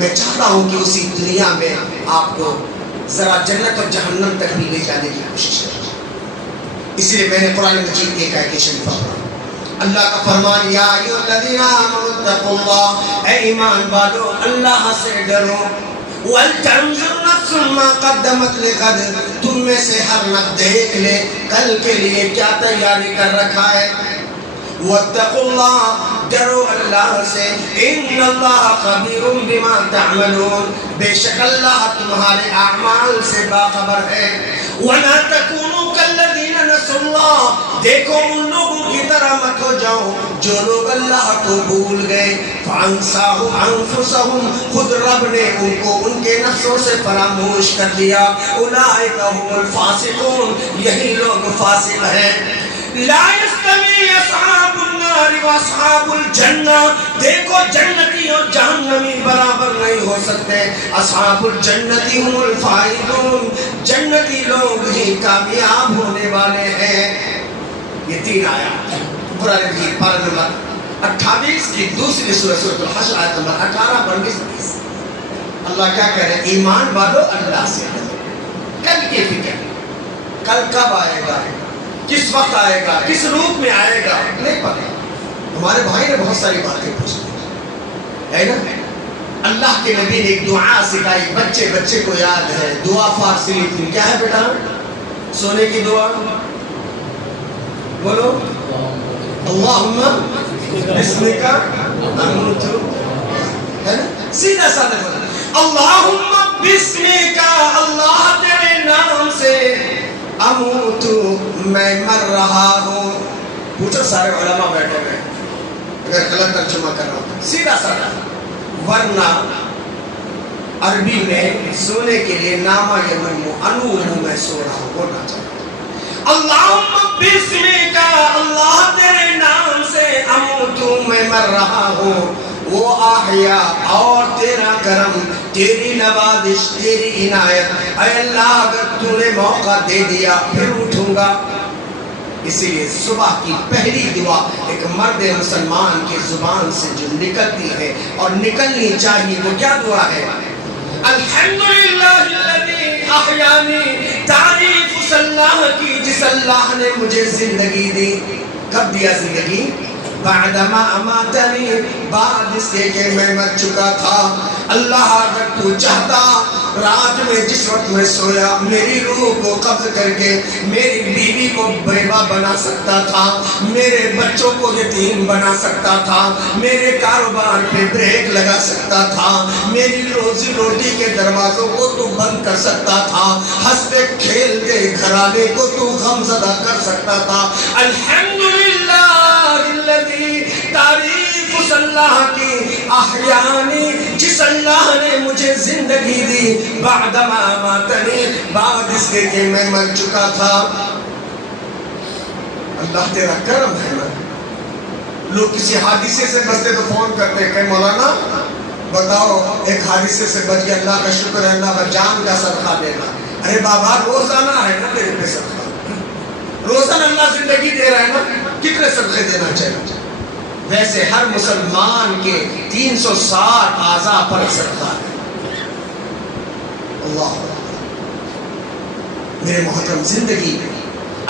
میں چاہتا ہوں کہ اسی دنیا میں آپ کو ذرا جنت اور جہنم تک بھی لے جانے کی کوشش کریں. اس لیے میں نے قرآن مجید کے ایک آیت شریفہ پڑھا. اللہ کا فرمان یا ایھا الذین آمنوا اتقوا اللہ، اے ایمان والو اللہ سے ڈرو. وَلْتَنظُرْ نَفْسٌ مَّا قَدَّمَتْ لِغَدٍ، تم میں سے ہر نفس دیکھ لے کل کے لیے کیا تیاری کر رکھا ہے. وَاتَّقُوا اللَّهَ، ڈرو اللہ سے. إِنَّ اللَّهَ خَبِيرٌ بِمَا تَعْمَلُونَ، بے شک اللہ تمہارے اعمال سے باخبر ہے. وَلَا تَكُونُوا كَالَّذِينَ نَسُوا اللَّهَ، دیکھو ان لوگوں کی طرح مت ہو جاؤ جو لوگ اللہ کو بھول گئے. فَأَنسَاهُمْ أَنفُسَهُمْ، خود رب نے ان کو ان کے نفسوں سے فراموش کر دیا. أُولَٰئِكَ هُمُ الْفَاسِقُونَ، یہی لوگ فاسق ہیں. لا يستوي اصحاب النار واصحاب الجنہ، دیکھو جنتی اور جہنمی برابر نہیں ہو سکتے. اصحاب الجنتی هم الفائزون، جنتی لوگ ہی کامیاب ہونے والے ہیں. یہ 3 آیات قرآن مجید پارہ نمبر 28 کی دوسری سورۃ الحشر آیت نمبر 18 19 20. اللہ کیا کہہ رہے ہیں؟ ایمان والو اللہ سے کل کی فکر، کل کب آئے گا، کس وقت آئے گا، کس روپ میں آئے گا نہیں پتا. ہمارے بھائی نے بہت ساری باتیں پوچھی ہے نا. اللہ کے نبی نے ایک دعا سکھائی، بچے کو یاد ہے. دعا فارسی تھی، کیا ہے بیٹا؟ سونے کی دعا بولو. اللہم بسمک اموت، ہے نا. سیدھا سادہ بولو اللہم بسمک، اللہ تیرے نام سے. اموت، میں مر رہا ہوں. پوچھو سارے علماء بیٹھے ہوئے اگر غلط ترجمہ کر رہا ہوں سیدھا سادہ. ورنہ عربی میں سونے کے لیے نامہ یمو انوم، میں سو رہا ہوں بولنا چاہتا ہوں. اللہم بسمک، اللہ تیرے نام سے. اموت، میں مر رہا ہوں. وہ آحیا، اور تیرا کرم، تیری نوازش، تیری عنایت. اے اللہ اگر تو نے موقع دے دیا پھر اٹھوں گا. اسی لیے صبح کی پہلی دعا ایک مرد مسلمان کی زبان سے جو نکلتی ہے اور نکلنی چاہیے وہ کیا دعا ہے؟ الحمدللہ الذی احیانی، تعریف اس اللہ کی جس اللہ نے مجھے زندگی دی. کب دیا زندگی؟ بعدما اماتنی، بعد اس کے کہ میں مر چکا تھا. اللہ اگر تو چاہتا رات میں جس وقت میں سویا میری روح کو قبض کر کے میری بیوی کو بیوہ بنا سکتا تھا، میرے بچوں کو یتیم بنا سکتا تھا، میرے کاروبار پہ بریک لگا سکتا تھا، میری روزی روٹی کے دروازوں کو تو بند کر سکتا تھا، ہنستے کھیلتے گھرانے کو تو غم زدہ کر سکتا تھا. الحمدللہ الذی، تعریف اس اللہ کی، احیانی، جس اللہ نے مجھے زندگی دی. بعدما اماتنی، بعد اس کے کہ میں مر چکا تھا. اللہ تیرا کرم ہے نا. لوگ کسی حادثے سے بچتے تو فون کرتے ہیں کہ مولانا بتاؤ ایک حادثے سے بچ گیا، اللہ کا شکر ہے، اللہ کا جان کا صدقہ دینا. ارے بابا روزانہ ہے نا تیرے پہ صدقہ، روزانہ اللہ زندگی دے رہا ہے نا، کتنے صدقے دینا چاہیے؟ ویسے ہر مسلمان کے 360 اعضاء پر صدقہ ہے. اللہ میرے محترم، زندگی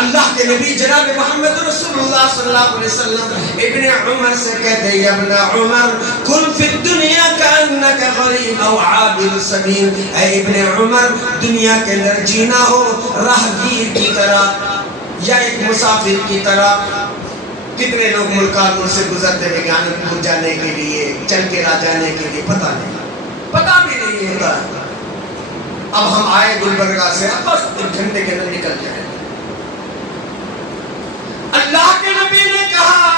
اللہ کے نبی جناب محمد رسول اللہ صلی اللہ علیہ وسلم ابن عمر سے کہتے ہیں یا ابن عمر کن فی الدنیا کانک غریب او عابر سبیل. اے ابن عمر، دنیا کے اندر جینا ہو راہگیر کی طرح یا ایک مسافر کی طرح. کتنے لوگ ملکان سے گزرتے ہوئے گانپور جانے کے لیے، چل کے راہ جانے کے لیے، پتہ بھی نہیں ہوتا. اب ہم آئے گلبرگہ سے، اب بس 1 گھنٹے کے اندر نکل جائیں. اللہ کے نبی نے کہا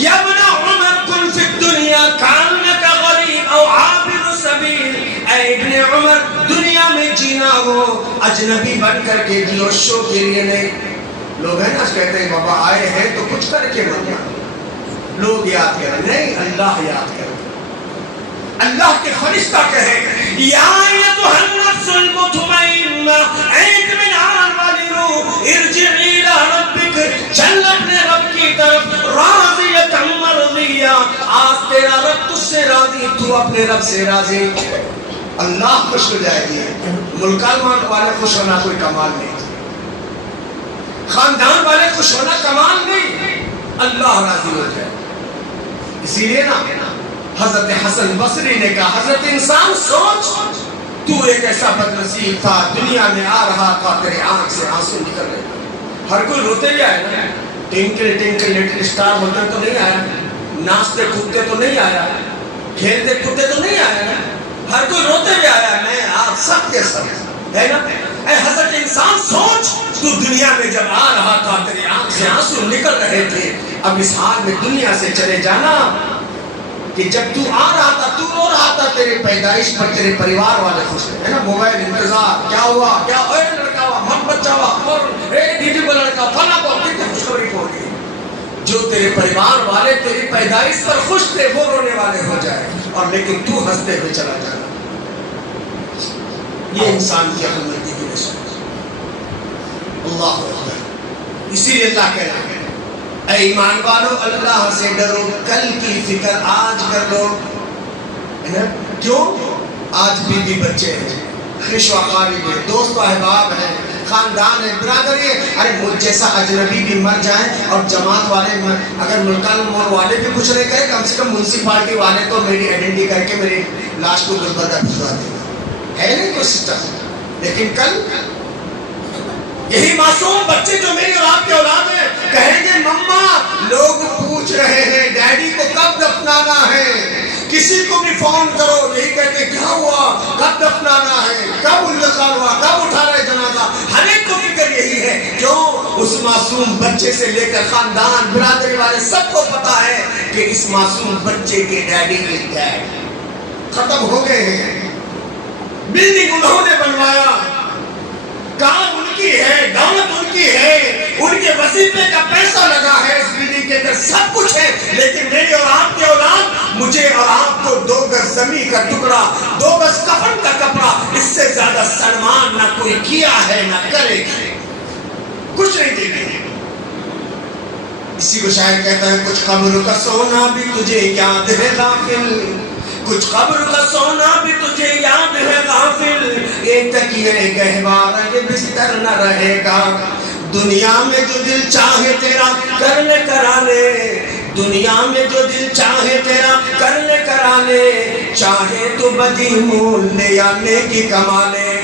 یا ابن عمر کن فی الدنیا کانک غریب او عابر سبیل. اے ابن عمر، دنیا میں جینا ہو اجنبی بن کر کے جیو، شو کے لیے نہیں. لوگ ہیں نا کہتے ہیں بابا آئے ہیں تو کچھ کر کے مت جاؤ، لوگ یاد کریں، نہیں اللہ یاد کریں. اللہ کے فرشتہ کہے یا ایتھا النفس المطمئنہ، اے اطمینان والی روح، ارجعی الی ربک، چل اپنے رب کی طرف، راضیۃ مرضیہ، آج تیرا رب تجھ سے راضی، تو اپنے رب سے راضی، اللہ خوش ہو جائے گی۔ ملکان والے خوش ہونا کوئی کمال نہیں، خاندان والے خوش ہونا کمال نہیں، اللہ راضی ہو جائے۔ اسی لیے نا حضرت حسن بصری نے کہا حضرت انسان سوچ، تو ایک ایسا بدنصیب تھا، دنیا میں آ رہا تھا، تیرے آنکھ سے آنسو نکل رہے تھے۔ ہر کوئی روتے بھی آیا نا، ٹنکل ٹنکل لٹل اسٹار ہوتے تو نہیں آیا، ناچتے کودتے تو نہیں آیا، کھیلتے کودتے تو نہیں آیا، ہر کوئی روتے بھی آیا، میں آپ سب کے سب ہے نا۔ اے حضرت انسان سوچ، تو دنیا میں جب آ رہا تھا تیرے آنکھ سے آنسو نکل رہے تھے، اب اس حال میں دنیا سے چلے جانا کہ جب تو آ رہا تھا تو رو رہا تھا، تیرے پیدائش پر تیرے پریوار والے خوش تھے، ہے نا، موبائل انتظار، کیا ہوا کیا اے لڑکا ہوا ہم بچہ ہوا اور اے دیدی کو لڑکا فلاں کو کتنی خوشخبری ہو گئی۔ جو تیرے پریوار والے تیری پیدائش پر خوش تھے وہ رونے والے ہو جائے، اور لیکن تو ہنستے ہوئے چلا جانا، یہ انسان کی عقل مندی کی نشانی۔ اللہ اکبر۔ اسی لیے اللہ کہہ رہا ہے اے ایمان والو اللہ سے ڈرو، کل کی فکر آج کر لو، کیوں؟ آج بیوی بچے ہیں، خوش و اقارب ہیں، دوست و احباب ہیں، خاندان ہے، برادری ہے، ارے مجھ جیسا اجنبی بھی مر جائیں اور جماعت والے اگر ملکان مور والے بھی کچھ نہیں کہے، کم سے کم منسپالٹی والے تو میری آئیڈینٹی کر کے میری لاش کو گلبرگہ بھجوا دیں، ہے نہیں کوئی سسٹم۔ لیکن کل یہی معصوم بچے جو میری اور آپ کے اولاد ہیں کہیں گے مما لوگ پوچھ رہے ہیں ڈیڈی کو کب دفنانا ہے، کسی کو بھی فون کرو یہی کہتے کیا ہوا، کب دفنانا ہے، کب انتقال ہوا، کب اٹھا رہے جنازہ، ہر ایک کو فکر یہی ہے۔ کیوں؟ اس معصوم بچے سے لے کر خاندان برادری والے سب کو پتا ہے کہ اس معصوم بچے کے ڈیڈی ختم ہو گئے ہیں، بلڈنگ انہوں نے بنوایا، کام ان کی ہے، دولت ان کی ہے، ان کے وظیفے کا پیسہ لگا ہے، اس بلڈنگ کے اندر سب کچھ ہے، لیکن میری اور آپ کے اولاد مجھے اور آپ کو 2 گز زمین کا ٹکڑا، 2 گز کفن کا کپڑا، اس سے زیادہ سلمان نہ کوئی کیا ہے نہ کرے گی، کچھ نہیں دے گی۔ اسی کو شاعر کہتا ہے کچھ قبر کا سونا بھی تجھے یاد ہے غافل، کچھ قبر کا سونا بھی تجھے یاد ہے غافل، ایک تکیے گہوارہ یہ بستر نہ رہے گا، دنیا میں جو دل چاہے تیرا کر لے کرا لے، دنیا میں جو دل چاہے تیرا کر لے کرا لے، چاہے تو بدی مول لے یا نیکی کما لے،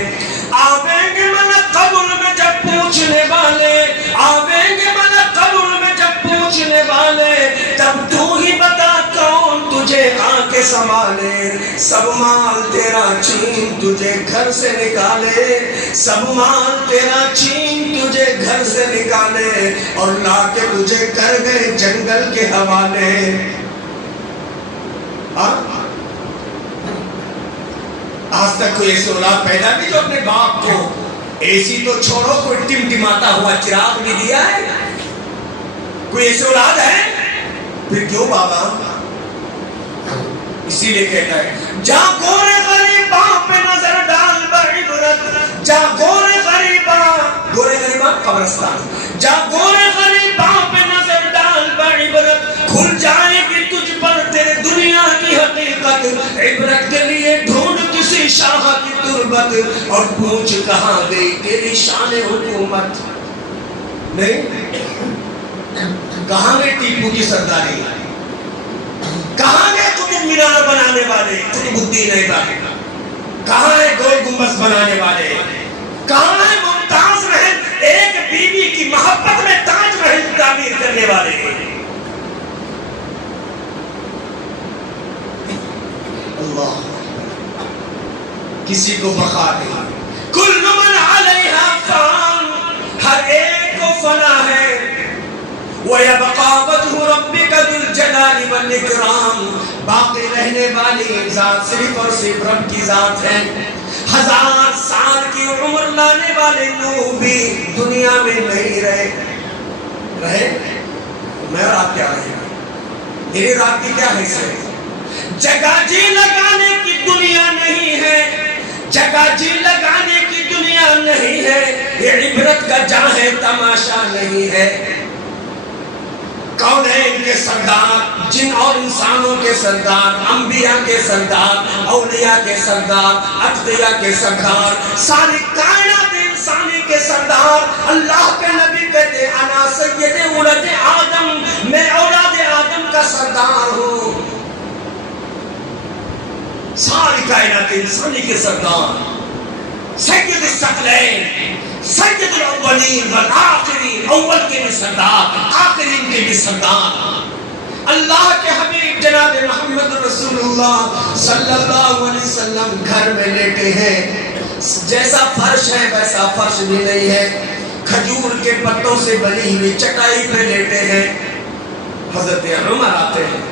آویں گے من قبر میں جب پوچھنے والے، آویں گے من قبر میں جب پوچھنے والے، تب تو ہی بتا کون تجھے آ کے سنبھالے، سب مال تیرا چھین تجھے گھر سے نکالے، سب مال تیرا چھین تجھے گھر سے نکالے، اور لا کے تجھے کر گئے جنگل کے حوالے۔ آج تک کوئی ایسے اولاد پیدا بھی جو اپنے باپ کو اے سی تو چھوڑو کوئی ٹمٹماتا ہوا چراغ بھی دیا ہے؟ کوئی ایسے اولاد ہے؟ پھر کیوں بابا؟ اسی لئے کہتا ہے جا گورے غریباں پہ نظر ڈال بعبرت، جا گورے غریباں، گورے غریباں قبرستان، جا گورے غریباں پہ نظر ڈال بعبرت، کھل جائے گی تجھ پر تیرے دنیا کی حقیقت، عبرت کے لیے ڈھونڈ کسی شاہ کی تربت، اور پوچھ کہاں گئی تیری شان حکومت، نہیں کہاں گئے ٹیپو کی سرداری، کہاں گئے قطب مینار بنانے والے قطب الدین ایبک، کہاں ہے گول گنبد بنانے والے، کہاں ہے ممتاز محل ایک بیوی کی محبت میں تاج محل تعمیر کرنے والے؟ اللہ کسی کو بقا نہیں، کل من علیہا فان، ہر ایک کو فنا ہے، وَيَبْقَى وَجْهُ رَبِّكَ ذُو الْجَلَالِ وَالْإِكْرَامِ، باقی رہنے والی ذات صرف اور صرف رب کی ذات ہے۔ 1000 سال کی عمر لانے والے نوح بھی دنیا میں نہیں رہے، میں اور آپ کیا رہے گا، میری اور آپ کی کیا حیثیت؟ جگہ جی لگانے کی دنیا نہیں ہے، جگہ جی لگانے کی دنیا نہیں ہے، یہ عبرت کا جہاں ہے تماشا نہیں ہے۔ کونین کے سردار، جن اور انسانوں کے سردار، انبیاء کے سردار، اولیاء کے سردار، اتقیاء کے سردار، ساری کائنات انسانی کے سردار، اللہ کے نبی کہتے انا سید ولد آدم، میں اولاد آدم کا سردار ہوں، ساری کائنات انسانی کے سردار، سید الثقلین، سید الاولین والآخرین، اول کے بھی سردار، آخرین کے بھی سردار، اللہ کے حبیب جناب محمد رسول اللہ صلی اللہ علیہ وسلم گھر میں لیٹے ہیں، جیسا فرش ہے ویسا فرش بھی نہیں ہے، کھجور کے پتوں سے بنی ہوئی چٹائی پہ لیٹے ہیں، حضرت عمر آتے ہیں،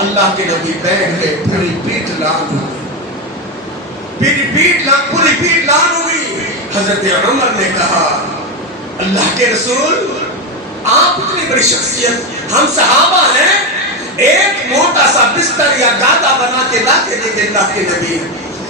اللہ کے نبی بیٹھ گئے، پوری پیٹھ لان ہوئی، پوری پیٹھ لان ہوئی، حضرت عمر نے کہا اللہ کے رسول آپ اتنی بڑی شخصیت، ہم صحابہ ہیں، ایک موٹا سا بستر یا گادا بنا کے لا کے دے دے اللہ کے نبی،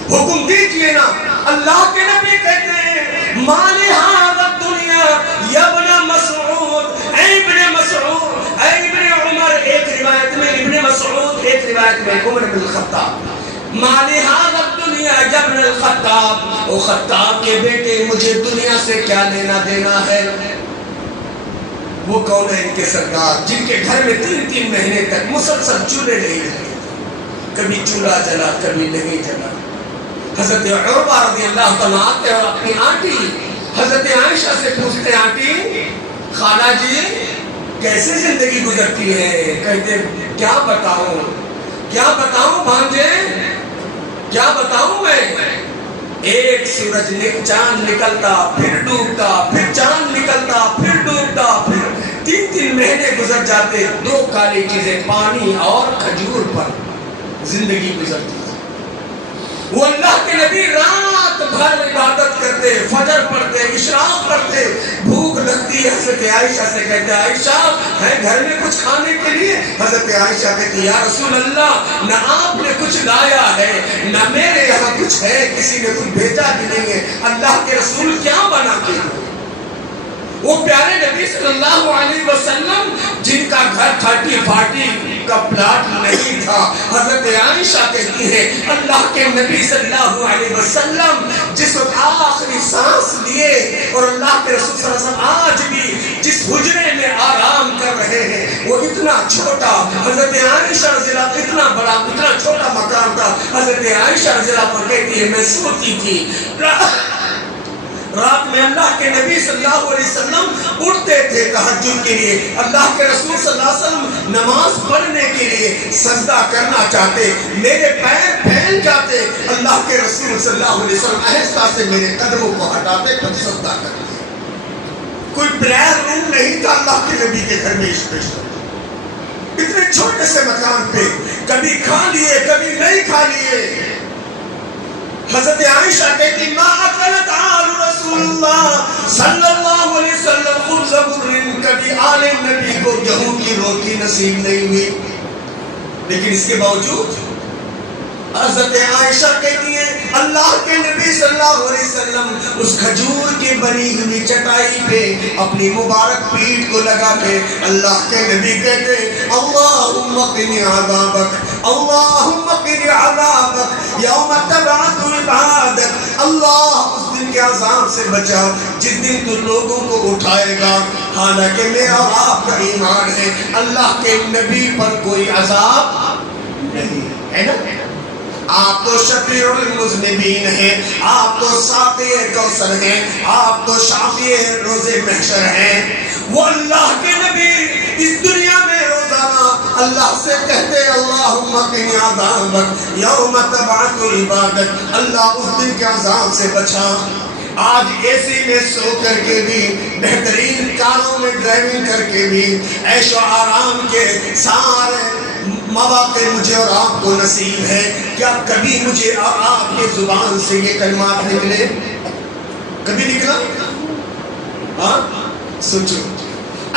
حکم دیجئے نا، اللہ کے نبی کہتے ہیں مالی ہذا الدنیا یا ابن مسعود، اے ابن مسعود، اے ابن عمر، ایک روایت میں ابن مسعود، ایک روایت میں عمر بن الخطاب، مالی ہذا الدنیا یا ابن الخطاب، او خطاب کے بیٹے مجھے دنیا سے کیا لینا دینا ہے؟ وہ کون ہے ان کے سردار جن کے گھر میں 3 مہینے تک مسلسل چولہے نہیں رہے، کبھی چولہا جلا کبھی نہیں جلا، حضرت عروہ رضی اللہ تعالیٰ آتے اور اپنی آنٹی حضرت عائشہ سے پوچھتے آنٹی خالہ جی کیسے زندگی گزرتی ہے؟ کہتے کیا بتاؤں بھانجے، کیا بتاؤں میں، ایک سورج چاند نکلتا پھر ڈوبتا، پھر چاند نکلتا پھر ڈوبتا، پھر 3 مہینے گزر جاتے، 2 کالی چیزیں پانی اور کھجور پر زندگی گزرتی۔ وہ اللہ کے نبی رات بھر عبادت کرتے، فجر پڑھتے، اشراق پڑھتے، بھوک لگتی ہے حضرت عائشہ سے کہتے عائشہ ہے گھر میں کچھ کھانے کے لیے؟ حضرت عائشہ کہتی یا رسول اللہ نہ آپ نے کچھ لایا ہے نہ میرے یہاں کچھ ہے، کسی نے کچھ بھیجا بھی نہیں ہے، اللہ کے رسول کیا بنا کے؟ وہ پیارے نبی صلی اللہ علیہ وسلم جن کا گھر 30-40 کا پلاٹ نہیں تھا، حضرت عائشہ کہتی ہے اللہ کے نبی صلی اللہ علیہ وسلم جس وقت آخری سانس لیے اور اللہ کے رسول صلی اللہ علیہ وسلم آج بھی جس حجرے میں آرام کر رہے ہیں وہ اتنا چھوٹا، حضرت عائشہ رضی اللہ عنہا اتنا بڑا اتنا چھوٹا مکان تھا، حضرت عائشہ رضی اللہ عنہا کہتی ہے میں سوتی تھی، رات میں اللہ کے نبی صلی اللہ علیہ وسلم اٹھتے تھے تہجد کے لیے، اللہ کے رسول صلی اللہ علیہ وسلم نماز پڑھنے کے لیے سجدہ کرنا چاہتے، میرے پیر پھیل جاتے، اللہ کے رسول صلی اللہ علیہ وسلم آہستہ سے میرے قدموں کو ہٹاتے پھر سجدہ کرتے۔ کوئی پریئر روم نہیں تھا اللہ کے نبی کے گھر میں اسپیشل، اتنے چھوٹے سے مکان پہ کبھی کھا لیے کبھی نہیں کھا لیے۔ حضرت عائشہ کہتی ما اکلت آل رسول اللہ صلی اللہ علیہ وسلم خبز برن، کبھی آل نبی کو گیہوں کی روٹی نصیب نہیں ہوئی، لیکن اس کے باوجود حضرت عائشہ کہتی ہے اللہ کے نبی صلی اللہ علیہ وسلم اس کھجور کی بنی ہوئی چٹائی پہ اپنی مبارک پیٹھ کو لگا کے اللہ کے نبی کہتے اللہم قنی عذابک، اللہم قنی عذابک یوم تبعث عبادک، اللہ اس دن کے عذاب سے بچا جس دن تو لوگوں کو اٹھائے گا، حالانکہ میرا اور آپ کا ایمان ہے اللہ کے نبی پر کوئی عذاب نہیں ہے نا، آپ تو شفیع المذنبین ہیں، آپ تو ساقی کوثر ہیں، آپ تو شافی روز محشر ہیں۔ وہ اللہ کے نبی اس دنیا میں روزانہ اللہ سے کہتے اللہم قنی عذابک یوم تبعث عبادک، اللہ اس دن کے عذاب سے بچا۔ آج اے سی میں سو کر کے بھی، بہترین کاروں میں ڈرائیونگ کر کے بھی، عیش و آرام کے سارے مواقع مجھے اور آپ کو نصیب ہے، کیا کبھی مجھے اور آپ کے زبان سے یہ کلمات نکلے؟ کبھی نکلا؟ ہاں سوچو،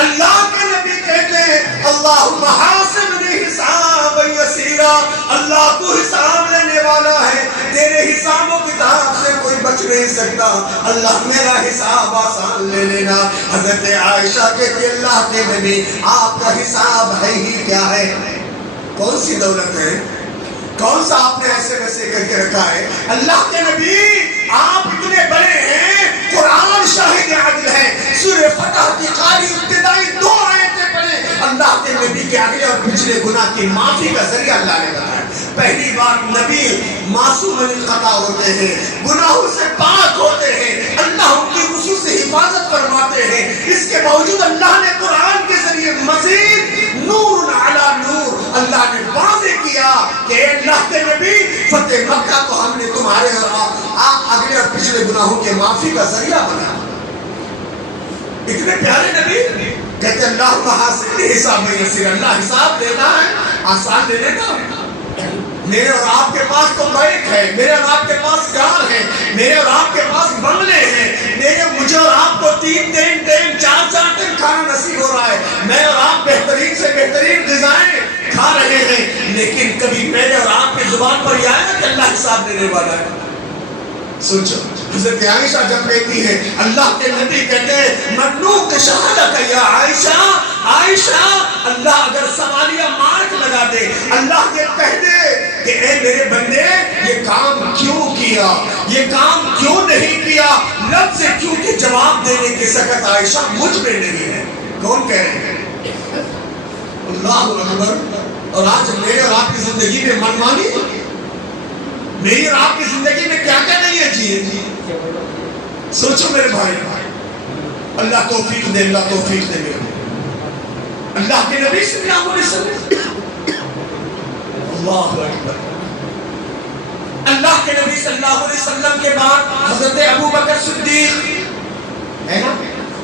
اللہ کے نبی کہتے ہیں اللہم حاسبنی حساب یسیرا، اللہ تو حساب لینے والا ہے، تیرے حساب و کتاب سے کوئی بچنے نہیں سکتا، اللہ میرا حساب آسان لے لینا۔ حضرت عائشہ کہتی اللہ کے نبی آپ کا حساب ہے ہی کیا ہے؟ کون سی دولت ہے؟ کون سا آپ نے ایسے ویسے کر کے رکھا ہے؟ اللہ کے نبی آپ اتنے بڑے ہیں، قرآن شاہد عدل ہے۔ سورہ فتح کی قاری ابتدائی 2 آیتیں پڑھیں، اللہ کے نبی کے آگے اور پچھلے گناہ کی معافی کا ذریعہ اللہ نے بتایا۔ پہلی بار نبی معصوم الخطا ہوتے ہیں، گناہوں سے پاک ہوتے ہیں، اللہ ان کی خصوصی حفاظت فرماتے ہیں۔ اس کے باوجود اللہ نے قرآن کے ذریعے مزید نور علی نور اللہ نے واضح کیا کہ اللہ کے نبی فتح مکہ تو ہم نے تمہارے اور اگلے اور پچھلے گناہوں کے معافی کا ذریعہ بنا۔ اتنے پیارے نبی کہتے اللہ محاسب حساب میں یسیر، اللہ حساب لینا ہے آسان لے لینا۔ میرے اور آپ کے پاس تو بائک ہے، میرے اور آپ کے پاس کار ہے، میرے اور آپ کے پاس بنگلے ہیں، مجھے اور آپ کو 3 ٹائم 4 ٹائم کھانا نصیب ہو رہا ہے، میں اور آپ بہترین سے بہترین غذائیں کھا رہے ہیں، لیکن کبھی میرے اور آپ کی زبان پر یہ آیا نا کہ اللہ حساب دینے والا ہے؟ سوچو حضرت عائشہ جب کہتی ہے اللہ کے نبی کہتے ہیں ممنوع شہادت یا عائشہ، عائشہ اللہ اگر سوالیہ مارک لگا دے، اللہ یہ کہہ دے کہ اے میرے بندے یہ کام کیوں کیا، یہ کام کیوں نہیں کیا، لفظ سے کیوں کہ جواب دینے کی سکت عائشہ مجھ میں نہیں ہے۔ کون کہہ رہے ہیں؟ اللہ اکبر۔ اور آج میرے اور آپ کی زندگی میں منمانی، میری اور آپ کی زندگی میں کیا کیا نہیں ہے جی؟ سوچو میرے بھائی، اللہ توفیق دے، اللہ توفیق دے میرے اللہ کے نبی صلی اللہ علیہ وسلم، اللہ اکبر۔ اللہ کے نبی صلی اللہ علیہ وسلم کے بعد حضرت ابو بکر صدیق ہے نا،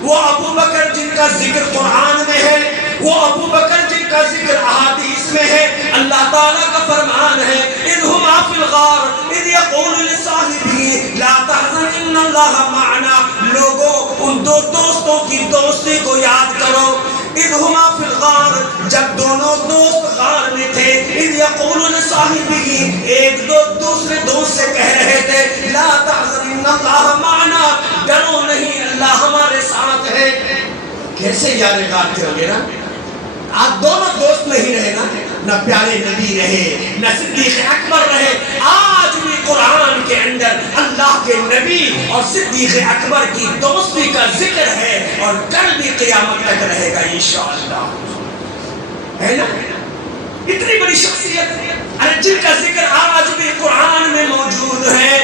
وہ ابو بکر جن کا ذکر قرآن میں ہے، وہ ابو بکر جن کا ذکر احادیث میں ہے۔ اللہ تعالیٰ کا فرمان ہے اذ ہما فی الغار اذ یقول لصاحبہ لا تحزن ان اللہ معنا۔ لوگوں ان 2 دوستوں کی دوستی کو یاد کرو۔ اذ ہما فی الغار، جب دونوں دوست غار میں تھے، اذ یقول لصاحبہ، ایک دوسرے دوست سے کہہ رہے تھے لا تحزن ان اللہ معنا، ڈرو نہیں اللہ ہمارے ساتھ ہے۔ کیسے یار غار تھے ہوگے نا؟ آج دونوں دوست نہیں رہے نا، نہ پیارے نبی رہے نہ صدیق اکبر رہے۔ آج بھی قرآن کے اندر اللہ کے نبی اور صدیق اکبر کی دوستی کا ذکر ہے، اور کل بھی قیامت تک رہے گا انشاءاللہ، ہے نا؟ اتنی بڑی شخصیت جن کا ذکر آج بھی قرآن میں موجود ہے۔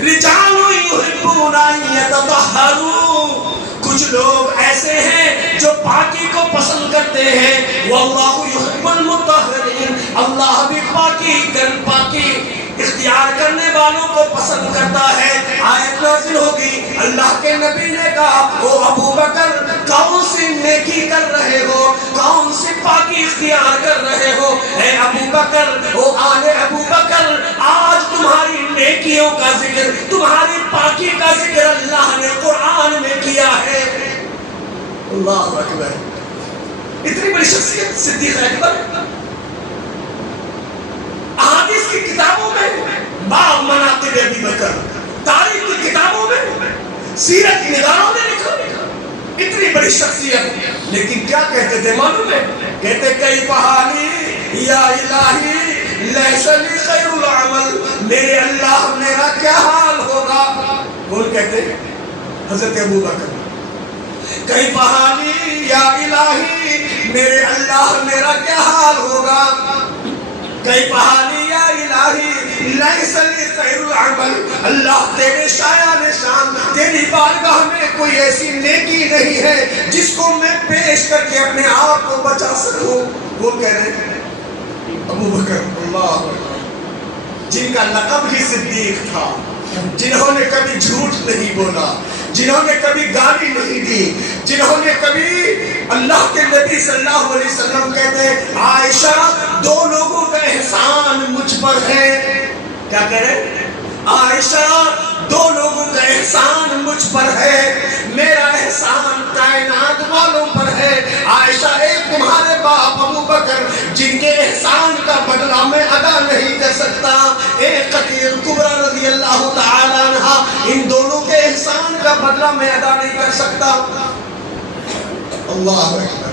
رجال یحبون ان یتطہروا، کچھ لوگ ایسے ہیں جو پاکی کو پسند کرتے ہیں۔ واللہ یحب المطہرین، اللہ بھی پاکی اختیار کرنے والوں کو پسند کرتا ہے۔ آیت نازل ہوگی، اللہ کے نبی نے کہا او ابو بکر کون سی نیکی کر رہے ہو، کون سی پاکی اختیار کر رہے ہو؟ اے ابو بکر، او آل ابو بکر، آج تمہاری نیکیوں کا ذکر، تمہاری پاکی کا ذکر اللہ نے قرآن میں کیا ہے۔ اللہ اکبر۔ اتنی بڑی شخصیت صدیق اکبر، احادیث کی کتابوں میں باب مناقب ابی بکر، تاریخ کی کتابوں میں، سیرت نگاروں نے لکھا۔ اتنی بڑی شخصیت، لیکن کیا کہتے تھے معلوم ہے؟ کہتے کئی بحالی یا الہی لیس لی خیر العمل، میرے اللہ میرا کیا حال ہوگا؟ کون کہتے ہیں؟ حضرت ابو بکر۔ کئی بحالی یا الہی میرے اللہ میرا کیا حال ہوگا؟ کئی بحالی یا الہی لیس لی خیر العمل، اللہ تیرے شایع نشان، تیری بارگاہ میں کوئی ایسی نیکی نہیں ہے جس کو میں پیش کر کے اپنے آپ کو بچا سکوں۔ وہ کہہ رہے ہیں ابو بکر، اللہ جن کا لقب ہی صدیق تھا، جنہوں نے کبھی جھوٹ نہیں بولا، جنہوں نے کبھی گالی نہیں دی، جنہوں نے کبھی اللہ کے نبی صلی اللہ علیہ وسلم کہتے ہیں عائشہ 2 لوگوں کا احسان مجھ پر ہے۔ کیا کہہ رہے؟ عائشہ 2 لوگوں کا احسان مجھ پر ہے، میرا احسان کائنات والوں پر ہے۔ عائشہ ایک تمہارے باپ ابو بکر جن کے احسان کا بدلہ میں ادا نہیں کر سکتا، ایک قتیل کبریٰ رضی اللہ تعالی عنہ ان کا بدلہ میں ادا نہیں کر سکتا. اللہ اکبر.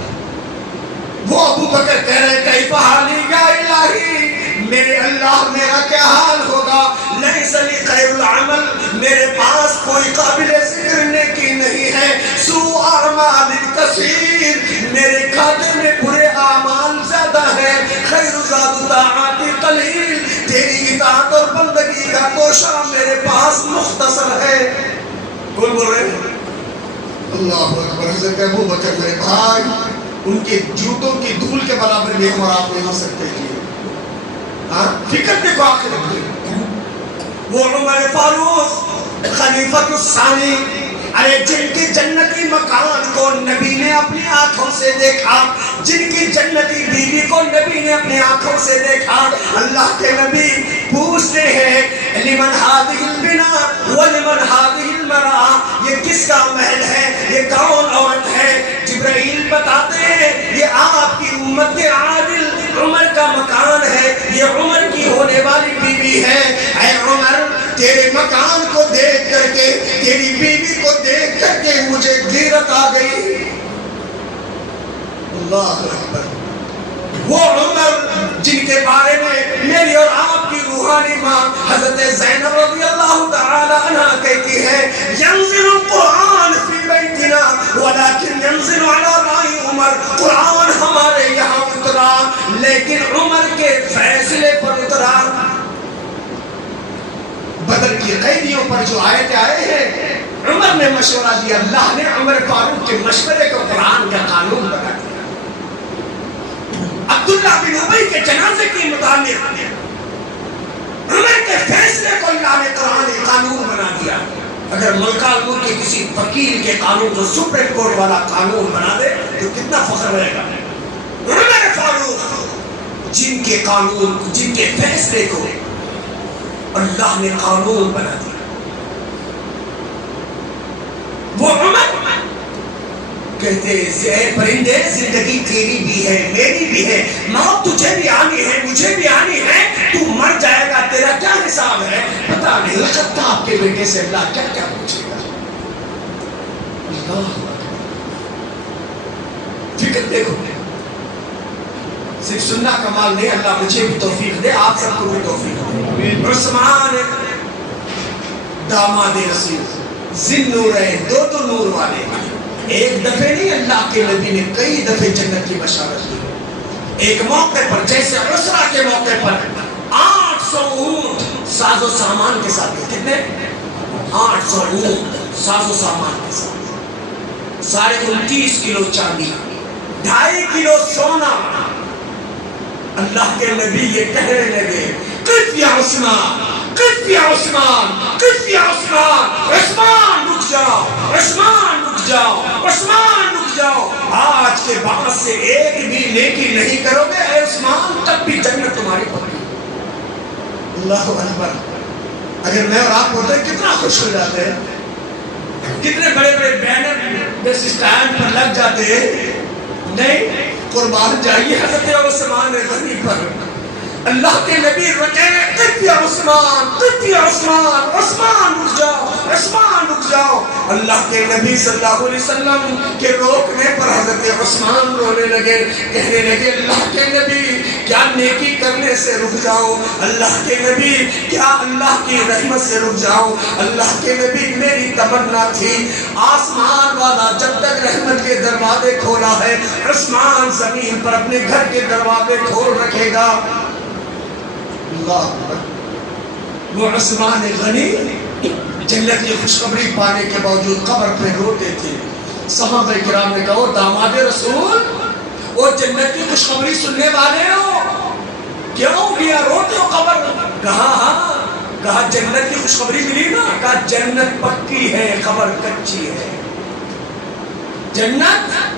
وہ ابو بکر کہہ رہے کیف حالی یا الہی، میرے اللہ میرا کیا حال ہوگا. لیس لی خیر العمل، میرے پاس کوئی قابل ذکر نیکی نہیں ہے. سوء اعمال کثیر، میرے کھاتے میں برے اعمال زیادہ ہے. خیر زاد طاعات قلیل، تیری اطاعت اور بندگی کا گوشہ میرے پاس مختصر ہے. کون بول رہے ہیں؟ اللہ اکبر. حضرت ابو بکر میرے بھائی، ان کے جوتوں کی دھول کے برابر بھی ہم اور آپ نہیں ہو سکتے جی. فکر دیکھو آخرت کی. وہ عمر فاروق خلیفۃ الثانی، ارے جن کی جنتی مکان کو نبی نے اپنی آنکھوں سے دیکھا، جن کی جنتی بیوی کو نبی نے اپنی آنکھوں سے دیکھا، اللہ کے نبی پوچھتے ہیں لمن هذه البنا ولمن هذه المرأة، یہ کس کا محل ہے، یہ کون عورت ہے؟ جبرائیل بتاتے ہیں یہ آپ کی امت کے عادل عمر کا مکان ہے، یہ عمر کی ہونے والی بیوی ہے. اے عمر، تیرے مکان کو دیکھ کر کے، تیری بیوی کو دیکھ کر کے مجھے غیرت آ گئی. اللہ اکبر. وہ عمر جن کے بارے میں میری اور آپ کی روحانی ماں حضرت زینب رضی اللہ تعالی عنہ کہتی ہے ینزل القرآن فی بیتنا ولکن ینزل علی رائی عمر، قرآن ہمارے یہاں اترا لیکن عمر کے فیصلے پر اترا. بدر کی قیدیوں پر جو آیتیں آئے ہیں، عمر نے مشورہ دیا، اللہ نے عمر فاروق کے مشورے کو قرآن کا قانون بنا دیا. عبداللہ بن ابی کے جنازے کی متعلق عمر کے فیصلے کو اللہ نے قانون بنا دیا. اگر ملکہ الملک کے کسی وکیل کے قانون جو سپریم کورٹ والا قانون بنا دے تو کتنا فخر رہے گا. عمر فاروق جن کے قانون، جن کے فیصلے کو اللہ نے قانون بنا دیا. وہ عمر کہتے اے پرندے، زندگی تیری بھی ہے میری بھی ہے، موت تجھے بھی آنی ہے مجھے بھی آنی ہے، تو مر جائے گا، تیرا کیا حساب ہے پتا نہیں. خطاب کے بیٹے سے اللہ کیا کیا پوچھے گا. اللہ فکر دیکھو، صرف سننا کمال نہیں، اللہ مجھے بھی توفیق دے، آپ سب کو بھی توفیق دے. عثمان داماد رسول ذی نورین، دو نور والے، ایک دفعہ نہیں اللہ کے نبی نے کئی دفعے جنت کی بشارت دی. ایک موقع پر جیسے عسرہ کے موقع پر 800 اونٹ ساز و سامان کے ساتھ، کتنے؟ 800 اونٹ ساز و سامان کے ساتھ، 29.5 کلو چاندی، 2.5 کلو سونا. اللہ کے نبی یہ کہنے لگے قف یا عثمان، قف یا عثمان، قف یا عثمان، عثمان رک جاؤ، عثمان رک جاؤ، عثمان رک جاؤ. آج کے بعد سے ایک بھی نیکی نہیں کرو گے اے عثمان تب بھی جنت تمہاری پکی. اللہ اکبر. اگر میں اور آپ ہوتے کتنا خوش ہو جاتے ہیں، کتنے بڑے بڑے بینر بس اسٹینڈ پر لگ جاتے ہیں. نہیں، قربان جائیے حضرت عثمان غنی پر. اللہ کے نبی رکے قف یا عثمان، قف یا عثمان، عثمان رک جاؤ، عثمان رک جاؤ. اللہ کے نبی صلی اللہ علیہ وسلم کے روکنے پر حضرت عثمان رونے لگے، کہنے لگے اللہ کے نبی کیا نیکی کرنے سے رک جاؤ، اللہ کے نبی کیا اللہ کی رحمت سے رک جاؤ. اللہ کے نبی میری تمنا تھی آسمان والا جب تک رحمت کے دروازے کھولا ہے، عثمان زمین پر اپنے گھر کے دروازے کھول رکھے گا. وہ عثمان غنی جنت کی خوشخبری پانے کے باوجود قبر پہ روتے تھے. صحابہ کرام نے کہا داماد رسول، وہ جنت کی خوشخبری سننے والے ہو، کیوں گیا روتے ہو قبر؟ کہا ہاں. کہا جنت کی خوشخبری ملی نا؟ کہا جنت پکی ہے قبر کچی ہے. جنت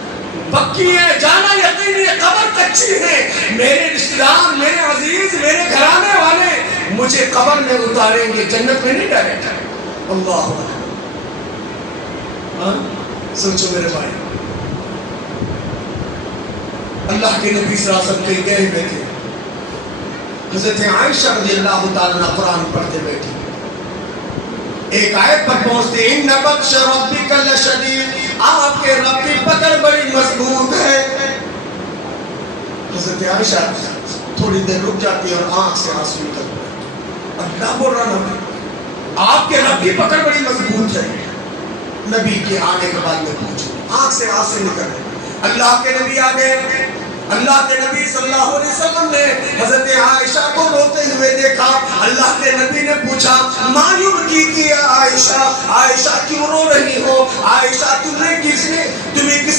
پکی ہے، جانا یقینی ہے، قبر کچی ہے. میرے رشتہ دار، میرے عزیز، میرے گھرانے والے مجھے قبر میں اتاریں گے، جنت میں نہیں ڈائریکٹ. اللہ سوچو میرے بھائی، اللہ کے نبی صلی اللہ علیہ وسلم کہیں گئے ہوئے تھے، حضرت عائشہ رضی اللہ تعالیٰ عنہ قرآن پڑھتے بیٹھی. ایک آیت پر پہنچتے ان بطش ربک لشدید، آپ کے رب کی پکڑ بڑی مضبوط ہے۔ حضرت عائشہ تھوڑی دیر رک جاتی ہے اور آنکھ سے آنسو نکلتے ہیں۔ اللہ بول رہا نبی آپ کے رب کی پکڑ بڑی مضبوط ہے۔ نبی کے آنے کے بعد میں پوچھوں، آنکھ سے آنسو نکل رہے، اللہ کے نبی آ گئے۔ اللہ کے نبی صلی اللہ علیہ وسلم نے حضرت عائشہ کو روتے ہوئے دیکھا۔ اللہ کے نبی نے پوچھا ما یبکیکی یا عائشہ، عائشہ کیوں رو رہی ہو؟ عائشہ تمہیں کس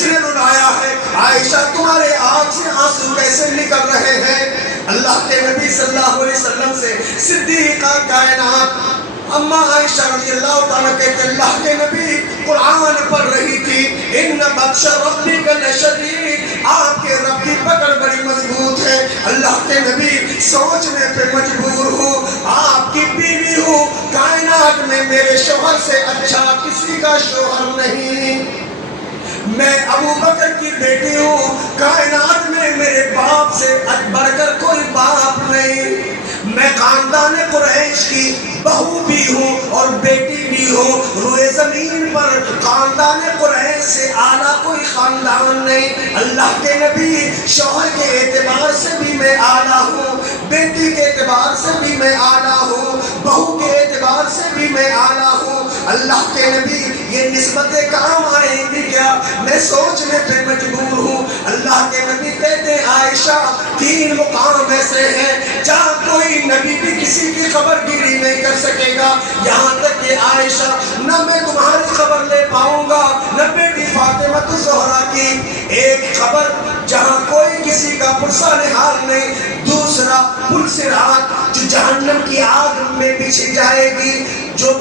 نے رلایا ہے؟ عائشہ تمہارے آنکھ سے آنسو کیسے نکل رہے ہیں؟ اللہ کے نبی صلی اللہ علیہ وسلم سے صدیقہ کائنات اما عائشہ رضی اللہ تعالیٰ کہتے اللہ کے نبی قرآن پڑھ رہی تھی، ان بطش ربک لشدید، آپ کے رب کی پکڑ بڑی مضبوط ہے۔ اللہ کے نبی سوچنے پہ مجبور ہوں، آپ کی بیوی ہوں، کائنات میں میرے شوہر سے اچھا کسی کا شوہر نہیں، میں ابو بکر کی بیٹی ہوں، کائنات میں میرے باپ سے بڑھ کر کوئی باپ نہیں، میں خاندان قریش کی بہو بھی ہوں اور بیٹی بھی ہوں، روئے زمین پر خاندان قریش سے اعلیٰ کوئی خاندان نہیں۔ اللہ کے نبی شوہر کے اعتبار سے بھی میں اعلیٰ ہوں، بیٹی کے اعتبار سے بھی میں اعلیٰ ہوں، بہو کے اعتبار سے بھی میں اعلیٰ ہوں۔ اللہ کے نبی یہ نسبتیں کام آئیں گی کیا؟ میں سوچنے پہ مجبور ہوں۔ اللہ کے نبی کہتے ہیں عائشہ تین مقام ایسے ہیں جہاں کوئی نبی بھی کسی کی خبر گیری نہیں کر سکے گا، یہاں تک کہ عائشہ نہ میں تمہاری خبر لے پاؤں گا نہ بیٹی فاطمہ الزہرا کی۔ ایک خبر جہاں کوئی کسی کا پرسہ نہال نہیں، دوسرا پل صراط جو جہنم کی آگ میں بچھی جائے گی، جو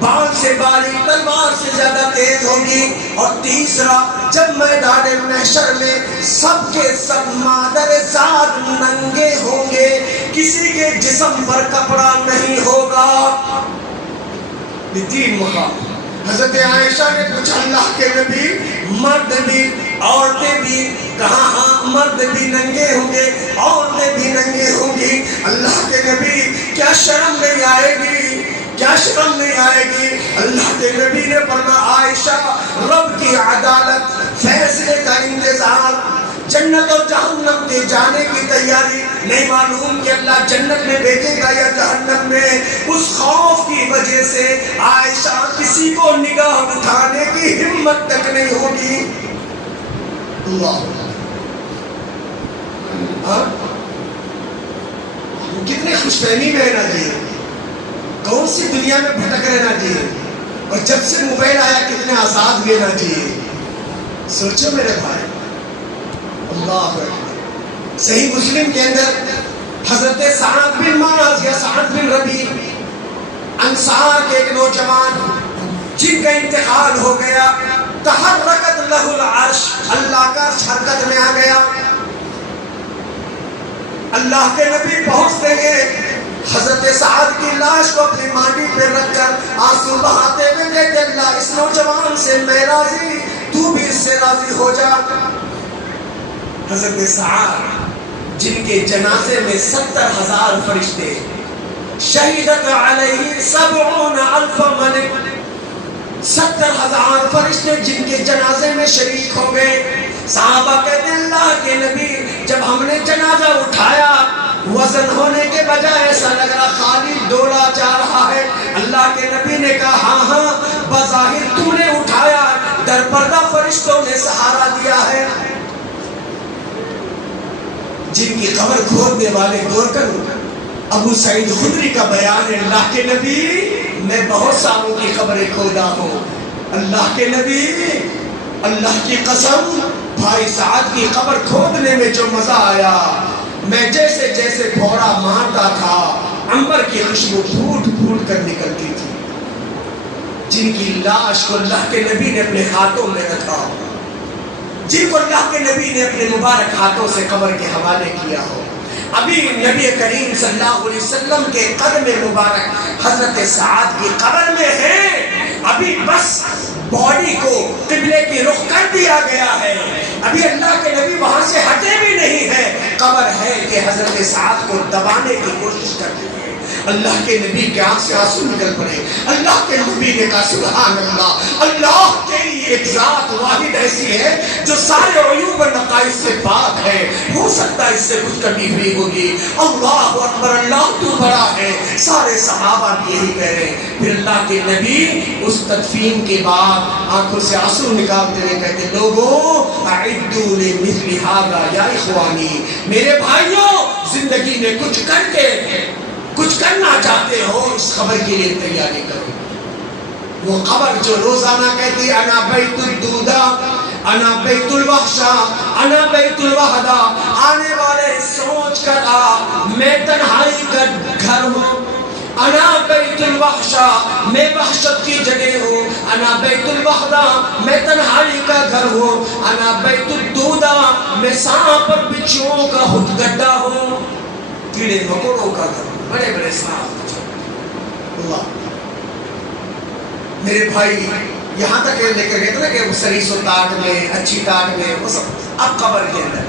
بال سے باریک تلوار سے زیادہ تیز ہوگی، اور تیسرا جب میدان محشر میں سب کے سب مادر ذات ننگے ہوں گے، کسی کے جسم پر کپڑا نہیں ہوگا۔ تین مقام حضرت عائشہ نے پوچھا اللہ کے نبی مرد بھی عورتیں بھی؟ کہا ہاں مرد بھی ننگے ہوں گے عورتیں بھی ننگے ہوں گی۔ اللہ کے نبی کیا شرم نہیں آئے گی؟ کیا شرم نہیں آئے گی؟ اللہ کے نبی نے فرمایا عائشہ رب کی عدالت فیصلے کا انتظار، جنت اور جہنم کے جانے کی تیاری، نہیں معلوم کہ اللہ جنت میں بھیجے گا یا جہنم میں، اس خوف کی وجہ سے عائشہ کسی کو نگاہ اٹھانے کی ہمت تک نہیں ہوگی۔ اللہ کتنے خوش فہمی میں رہنا چاہیے، کون سی دنیا میں بھٹک رہنا چاہیے، اور جب سے موبائل آیا کتنے آزاد لینا چاہیے۔ سوچو میرے بھائی، اللہ اکبر۔ صحیح مسلم کے اندر حضرت سعد بن معاذ یا سعد بن ربیع انصار کے ایک نوجوان جن کا انتقال ہو گیا، تحرکت لہ العرش، اللہ کا حرکت میں آ گیا۔ اللہ کے نبی پہنچتے ہیں، حضرت سعد کی لاش کو اپنی ماٹی پہ رکھ کر آنسو بہاتے ہوئے کہتے اللہ اس نوجوان سے میں راضی، تو بھی اس سے راضی ہو جا۔ حضرت سعد جن کے جنازے میں 70,000 فرشتے، شہیدت علیہ 70,000 ملک، 70,000 فرشتے جن کے جنازے میں شریک ہو گئے۔ صحابہ کہتے ہیں اللہ کے نبی جب ہم نے جنازہ اٹھایا، وزن ہونے کے بجائے ایسا لگ رہا خالی ڈولا جا رہا ہے۔ اللہ کے نبی نے کہا ہاں ہاں بظاہر تم نے اٹھایا، در پردہ فرشتوں نے سہارا دیا ہے۔ جن کی قبر کھودنے والے غور کرو، ابو سعید خدری کا بیان ہے اللہ کے نبی میں بہت ساروں کی قبریں کھودا ہوں۔ اللہ کے نبی اللہ کی قسم بھائی سعد کی قبر کھودنے میں جو مزہ آیا، میں جیسے جیسے پھوڑا مارتا تھا عنبر کی خوشبو پھوٹ پھوٹ کر نکلتی تھی۔ جن کی لاش کو اللہ کے نبی نے اپنے ہاتھوں میں رکھا، جن کو اللہ کے نبی نے اپنے مبارک ہاتھوں سے قبر کے حوالے کیا ہو، ابھی نبی کریم صلی اللہ علیہ وسلم کے قدم مبارک حضرت سعد کی قبر میں ہے، ابھی بس باڈی کو قبلے کی رخ کر دیا گیا ہے، ابھی اللہ کے نبی وہاں سے ہٹے بھی نہیں ہے، قبر ہے کہ حضرت سعد کو دبانے کی کوشش کرتے ہیں۔ اللہ کے نبی کے آنکھ سے آنسو نکل پڑے. اللہ کے نبی نے کہا سبحان اللہ, اللہ تیری ایک ذات واحد ایسی ہے جو سارے عیوب و نقائص سے پاک ہے, ہو سکتا ہے اس سے کچھ کمی ہوئی ہوگی. اللہ اکبر, اللہ تو بڑا ہے. سارے صحابہ بھی یہی کہہ رہے ہیں. پھر اللہ کے نبی اس تدفین کے بعد آنکھوں سے آنسو نکالتے ہوئے کہتے لوگوں اعدوا لمثل ھذا یا اخوانی, میرے بھائیوں زندگی میں کچھ کر کے کچھ کرنا چاہتے ہو اس خبر کے لیے تیاری کرو. وہ خبر جو روزانہ کہتی انا بیت الدودا, انا بیت الوحشا, انا بیت الوحدہ, آنے والے سوچ کر آ میں تنہائی کا گھر ہوں. انا بیت الوحشا, میں وحشت کی جگہ ہوں. انا بیت الوحدہ, میں تنہائی کا گھر ہوں. انا بیت الدودا, میں سانپ اور بچھوؤں کا ہدگڈا ہوں, کیڑے مکوڑوں کا گھر, بڑے بڑے سانپ. اللہ میرے بھائی یہاں تک لے کر گئے تھے نا کہ وہ سریس و تاٹ میں, اچھی تاٹ میں, وہ سب اب قبر کے اندر.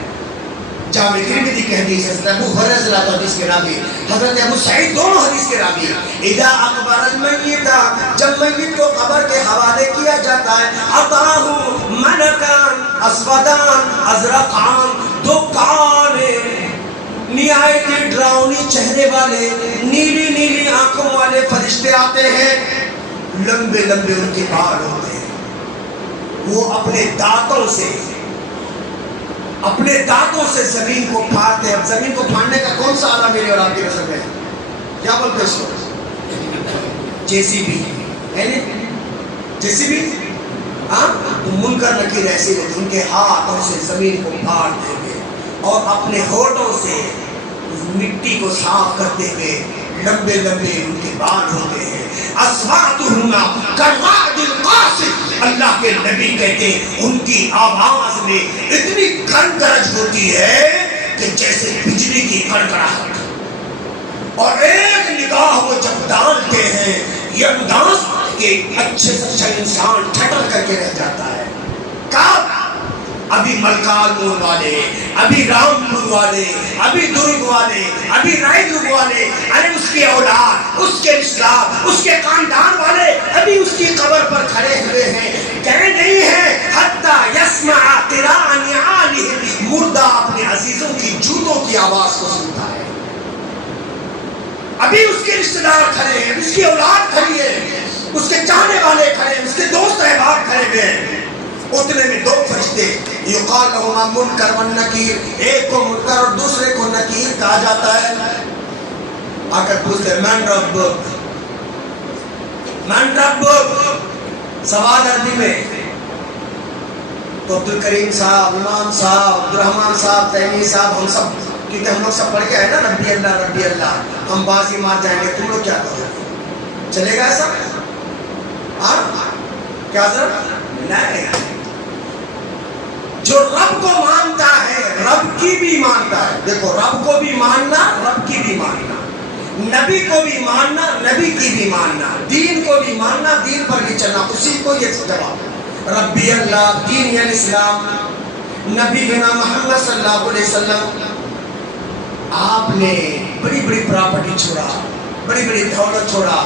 جامع ترمذی کی حدیث ہے, حضرت ابو ہریرہ رضی اللہ عنہ حدیث کے راوی, حضرت ابو سعید دونوں حدیث کے راوی. اذا اقبر المیت, جب میت کو قبر کے حوالے کیا جاتا ہے, عطاہ ملکان اسودان ازرقان, دو کالے نہایت ڈراؤنی چہرے والے, نیلی نیلی آنکھوں والے فرشتے آتے ہیں. لمبے لمبے ان کے بال ہوتے ہیں. وہ اپنے دانتوں سے زمین کو پھاڑتے ہیں. اب زمین کو پھاڑنے کا کون سا آلہ میرے اور آپ کی نظر میں ہے؟ کیا بولتے ہیں اس کو؟ جے سی بی ہے نا, جے سی بی. ہاں, تو منکر نکیر ایسے رہتے, ان کے ہاتھوں سے زمین کو پھاڑ دیں گے اور اپنے ہونٹوں سے مٹی کو صاف کرتے ہوئے لمبے لمبے ان کے بال ہوتے ہیں. اصواتہم کالرعد القاصف, اللہ کے نبی کہتے ہیں ان کی آواز میں اتنی گھن ہوتی ہے کہ جیسے بجلی کی کڑکڑاہٹ. اور ایک نگاہ وہ جب ڈالتے ہیں یہ انداز کہ اچھے سے اچھا انسان ٹھٹر کر کے رہ جاتا ہے. کب؟ ابھی ملکال نور والے, ابھی رام نور والے, ابھی درگ والے, ابھی رائے درگ والے, ارے اس کی اولاد, اس کے رشتہ, اس کے خاندان والے ابھی اس کی قبر پر کھڑے ہوئے ہیں. کہہ نہیں ہیں حتی یسمع قراء نعالہم, مردہ اپنے عزیزوں کی جوتوں کی آواز کو سنتا ہے. ابھی اس کے رشتہ دار کھڑے ہیں, اس کی اولاد کھڑی ہے, اس کے چاہنے والے کھڑے ہیں, اس کے دوست احباب کھڑے ہوئے ہیں. اتنے میں دو فرشتے, یقال لہما منکر و نکیر, ایک کو منکر اور دوسرے کو نکیر کہا جاتا ہے. آ کر پوچھتے ہیں من ربک, من ربک, سوال عربی میں. تو عبدالکریم صاحب, امام صاحب, عبدالرحمن صاحب, تیمی صاحب, ہم سب, کیونکہ ہم لوگ سب پڑھ کے آئے نا ربی اللہ ربی اللہ, ہم بازی مار جائیں گے, تم لوگ کیا کہو گے؟ چلے گا ایسا؟ ہاں کیا ضرورت نہیں. جو رب کو مانتا ہے رب کی بھی مانتا ہے. دیکھو رب کو بھی ماننا, رب کی بھی ماننا, نبی کو بھی ماننا, نبی کی بھی ماننا, دین کو بھی ماننا, دین پر بھی چلنا, اسی کو یہ جواب ہے. ربی اللہ, دین یعنی اسلام, نبی بنا محمد صلی اللہ علیہ وسلم. آپ نے بڑی بڑی پراپرٹی چھوڑا, بڑی بڑی دولت چھوڑا.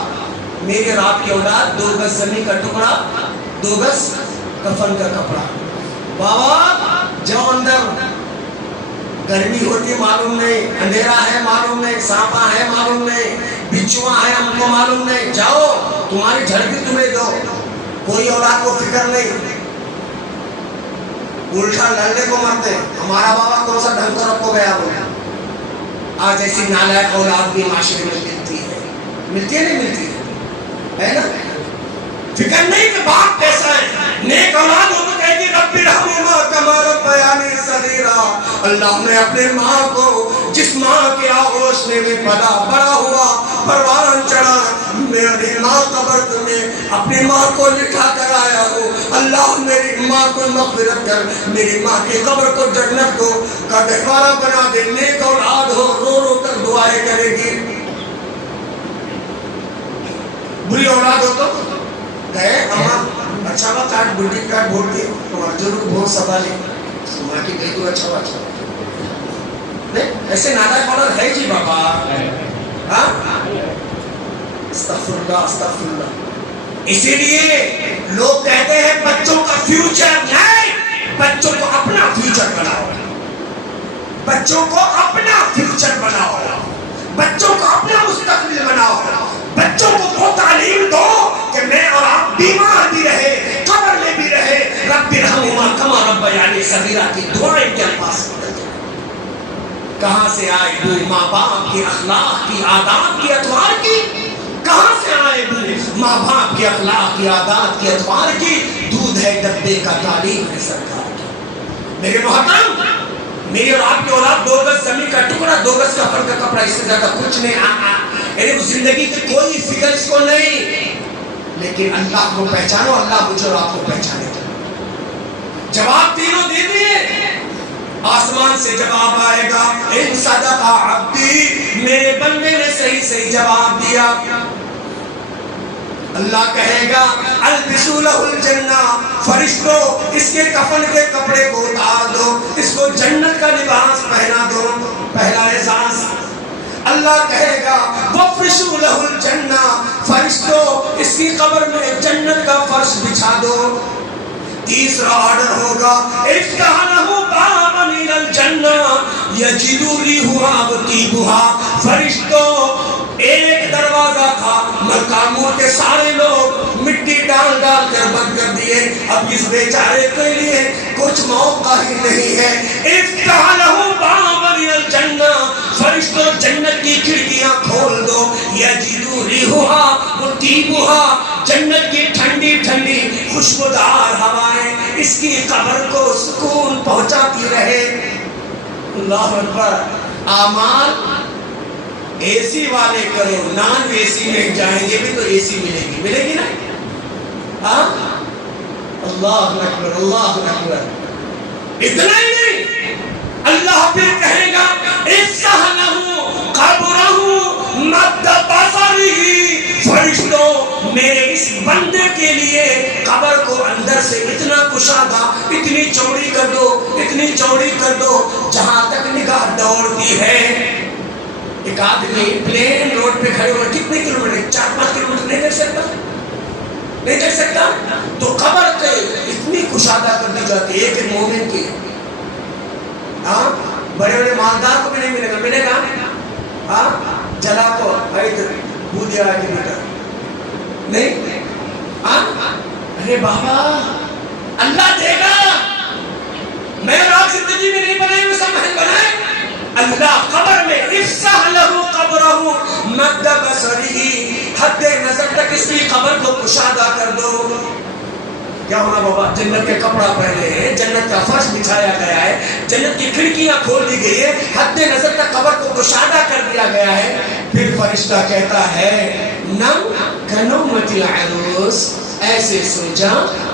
میرے اور آپ کی اولاد 2 گز زمین کا ٹکڑا, 2 گز کفن کا کپڑا. بابا جاؤ اندر, گرمی ہوتی معلوم نہیں, اندھیرا ہے معلوم نہیں, سانپا ہے معلوم نہیں, بچھوا ہے ہم کو معلوم نہیں, جاؤ تمہاری جھڑ بھی تمہیں دو, کوئی اولاد کو فکر نہیں. الٹا لڑنے کو مرتے. ہمارا بابا کون سا ڈھنگ کو رکھو گیا وہ. آج ایسی نالائق اولاد بھی معاشرے میں ملتی ہے, ملتی ہے نہیں ملتی ہے نا. فکر نہیں کہ باپ کیسا ہے, نیک اولاد ہو تو کہتی رب ارحمہما کما ربیانی صغیرا. اللہ نے اپنے ماں کو جس ماں کے آغوش میں پلا بڑا ہوا, پروان چڑھا, میری ماں قبر میں اپنی ماں کو لٹھا کر آیا ہو. اللہ میری ماں کو مغفرت کر, میری ماں کی قبر کو جنت کو کا گہوارہ بنا دے. نیک اولاد ہو, رو رو کر دعائیں کرے گی. بری اولاد ہو تو گئے اماں اچھا ہوا کارڈ بلڈنگ کارڈ ووٹ دے, تمہارے ضرور بہت سوال ہے, ماں کی گئی تو اچھا ہوا. اچھا نہیں ایسے نادائق اولاد ہے جی بابا. ہاں استغفر اللہ استغفر اللہ. اسی لیے لوگ کہتے ہیں بچوں کا فیوچر نہیں، بچوں کو اپنا فیوچر بناؤ، بچوں کو اپنا فیوچر بناؤ، بچوں کو اپنا مستقبل بناؤ. بچوں کو وہ تعلیم دو کہ میں اور آپ بیمار بھی رہے، قبر میں بھی رہے، رب ارحمہما کما ربیانی صغیرہ کی دعائیں کے الفاظ. کہاں سے آئے وہ ماں باپ کی اخلاق کی عادات کی اطوار کی؟ کہاں سے آئے وہ ماں باپ کی اخلاق کی عادات کی اطوار کی؟ دودھ ہے ڈبے کا، تعلیم ہے سرکار کی. میرے محترم، میری اور آپ کی اولاد 2 گز زمین کا ٹکڑا، 2 گز کا فرق کا کپڑا، اس سے زیادہ کچھ نہیں. یعنی زندگی کی کوئی فکر اس کو نہیں، لیکن اللہ کو پہچانو، اللہ مجھے اور آپ کو پہچانے. جواب تینوں دے دیے، آسمان سے جواب آئے گا ان صدق عبدی، میرے بندے نے صحیح صحیح جواب دیا. اللہ کہے گا البسوا لہ الجنہ، فرشتوں اس کے کفن کے کپڑے کو اتار دو، اس کو جنت کا لباس پہنا دو. پہلا احساس. اللہ کہے گا وفرشوا لہ الجنہ، فرشتوں اس کی قبر میں جنت کا فرش بچھا دو. تیسرا آرڈر ہوگا افتح لہ بابا الی الجنہ یجد ریحھا وطیبھا، فرشتوں ایک دروازہ تھا، مکامور کے سارے لوگ مٹی ڈال ڈال کر بند کر دیے، اب اس بیچارے کے لیے کچھ موقع ہی نہیں ہے. افتح لہ بابا الی الجنہ، فرشتوں جنت کی کھڑکیاں کھول دو. یجد ریحھا وطیبھا، جنت کی ٹھنڈی ٹھنڈی خوشبودار ہوائیں اس کی قبر کو سکون پہنچاتی رہے. اللہ اکبر. اعمال اے سی والے کرو، نان اے سی میں جائیں گے بھی تو اے سی ملے گی نا. ہاں اللہ اکبر اللہ اکبر. اتنا ہی نہیں، اللہ پھر کہے گا افسح لہ قبرہ مد بصرہ، فرشتوں میرے اس بندے کے لیے قبر کو اندر سے اتنا کشادہ، اتنی چوڑی کر دو، اتنی چوڑی کر دو جہاں تک نگاہ دوڑتی ہے. ایک آدمی پلین روڈ پہ کھڑے ہوئے کتنے کلومیٹر، 4-5 کلومیٹر نہیں کر سکتا، نہیں کر سکتا. تو قبر کے اتنی کشادہ کر دی جاتی ہے کہ مومن کی، ہاں بڑے بڑے مالدار کو بھی نہیں ملے گا. ملے گا ہاں جلا کو بودیا نہیں. ارے بابا اللہ دے گا، میں اور آپ زندگی میں نہیں بنائے وہ سب محل بنائے. اللہ قبر میں افسح لہ قبرہ مد بصرہ، حد نظر تک اس کی قبر کو کشادہ کر دو. کیا ہونا بابا؟ جنت کے کپڑا پہنے ہیں، جنت کا فرش بچھایا گیا ہے، جنت کی کھڑکیاں کھول دی گئی ہے، حد نظر تک قبر کو کشادہ کر دیا گیا ہے. پھر فرشتہ کہتا ہے نم کنومۃ العروس، ایسے سو جا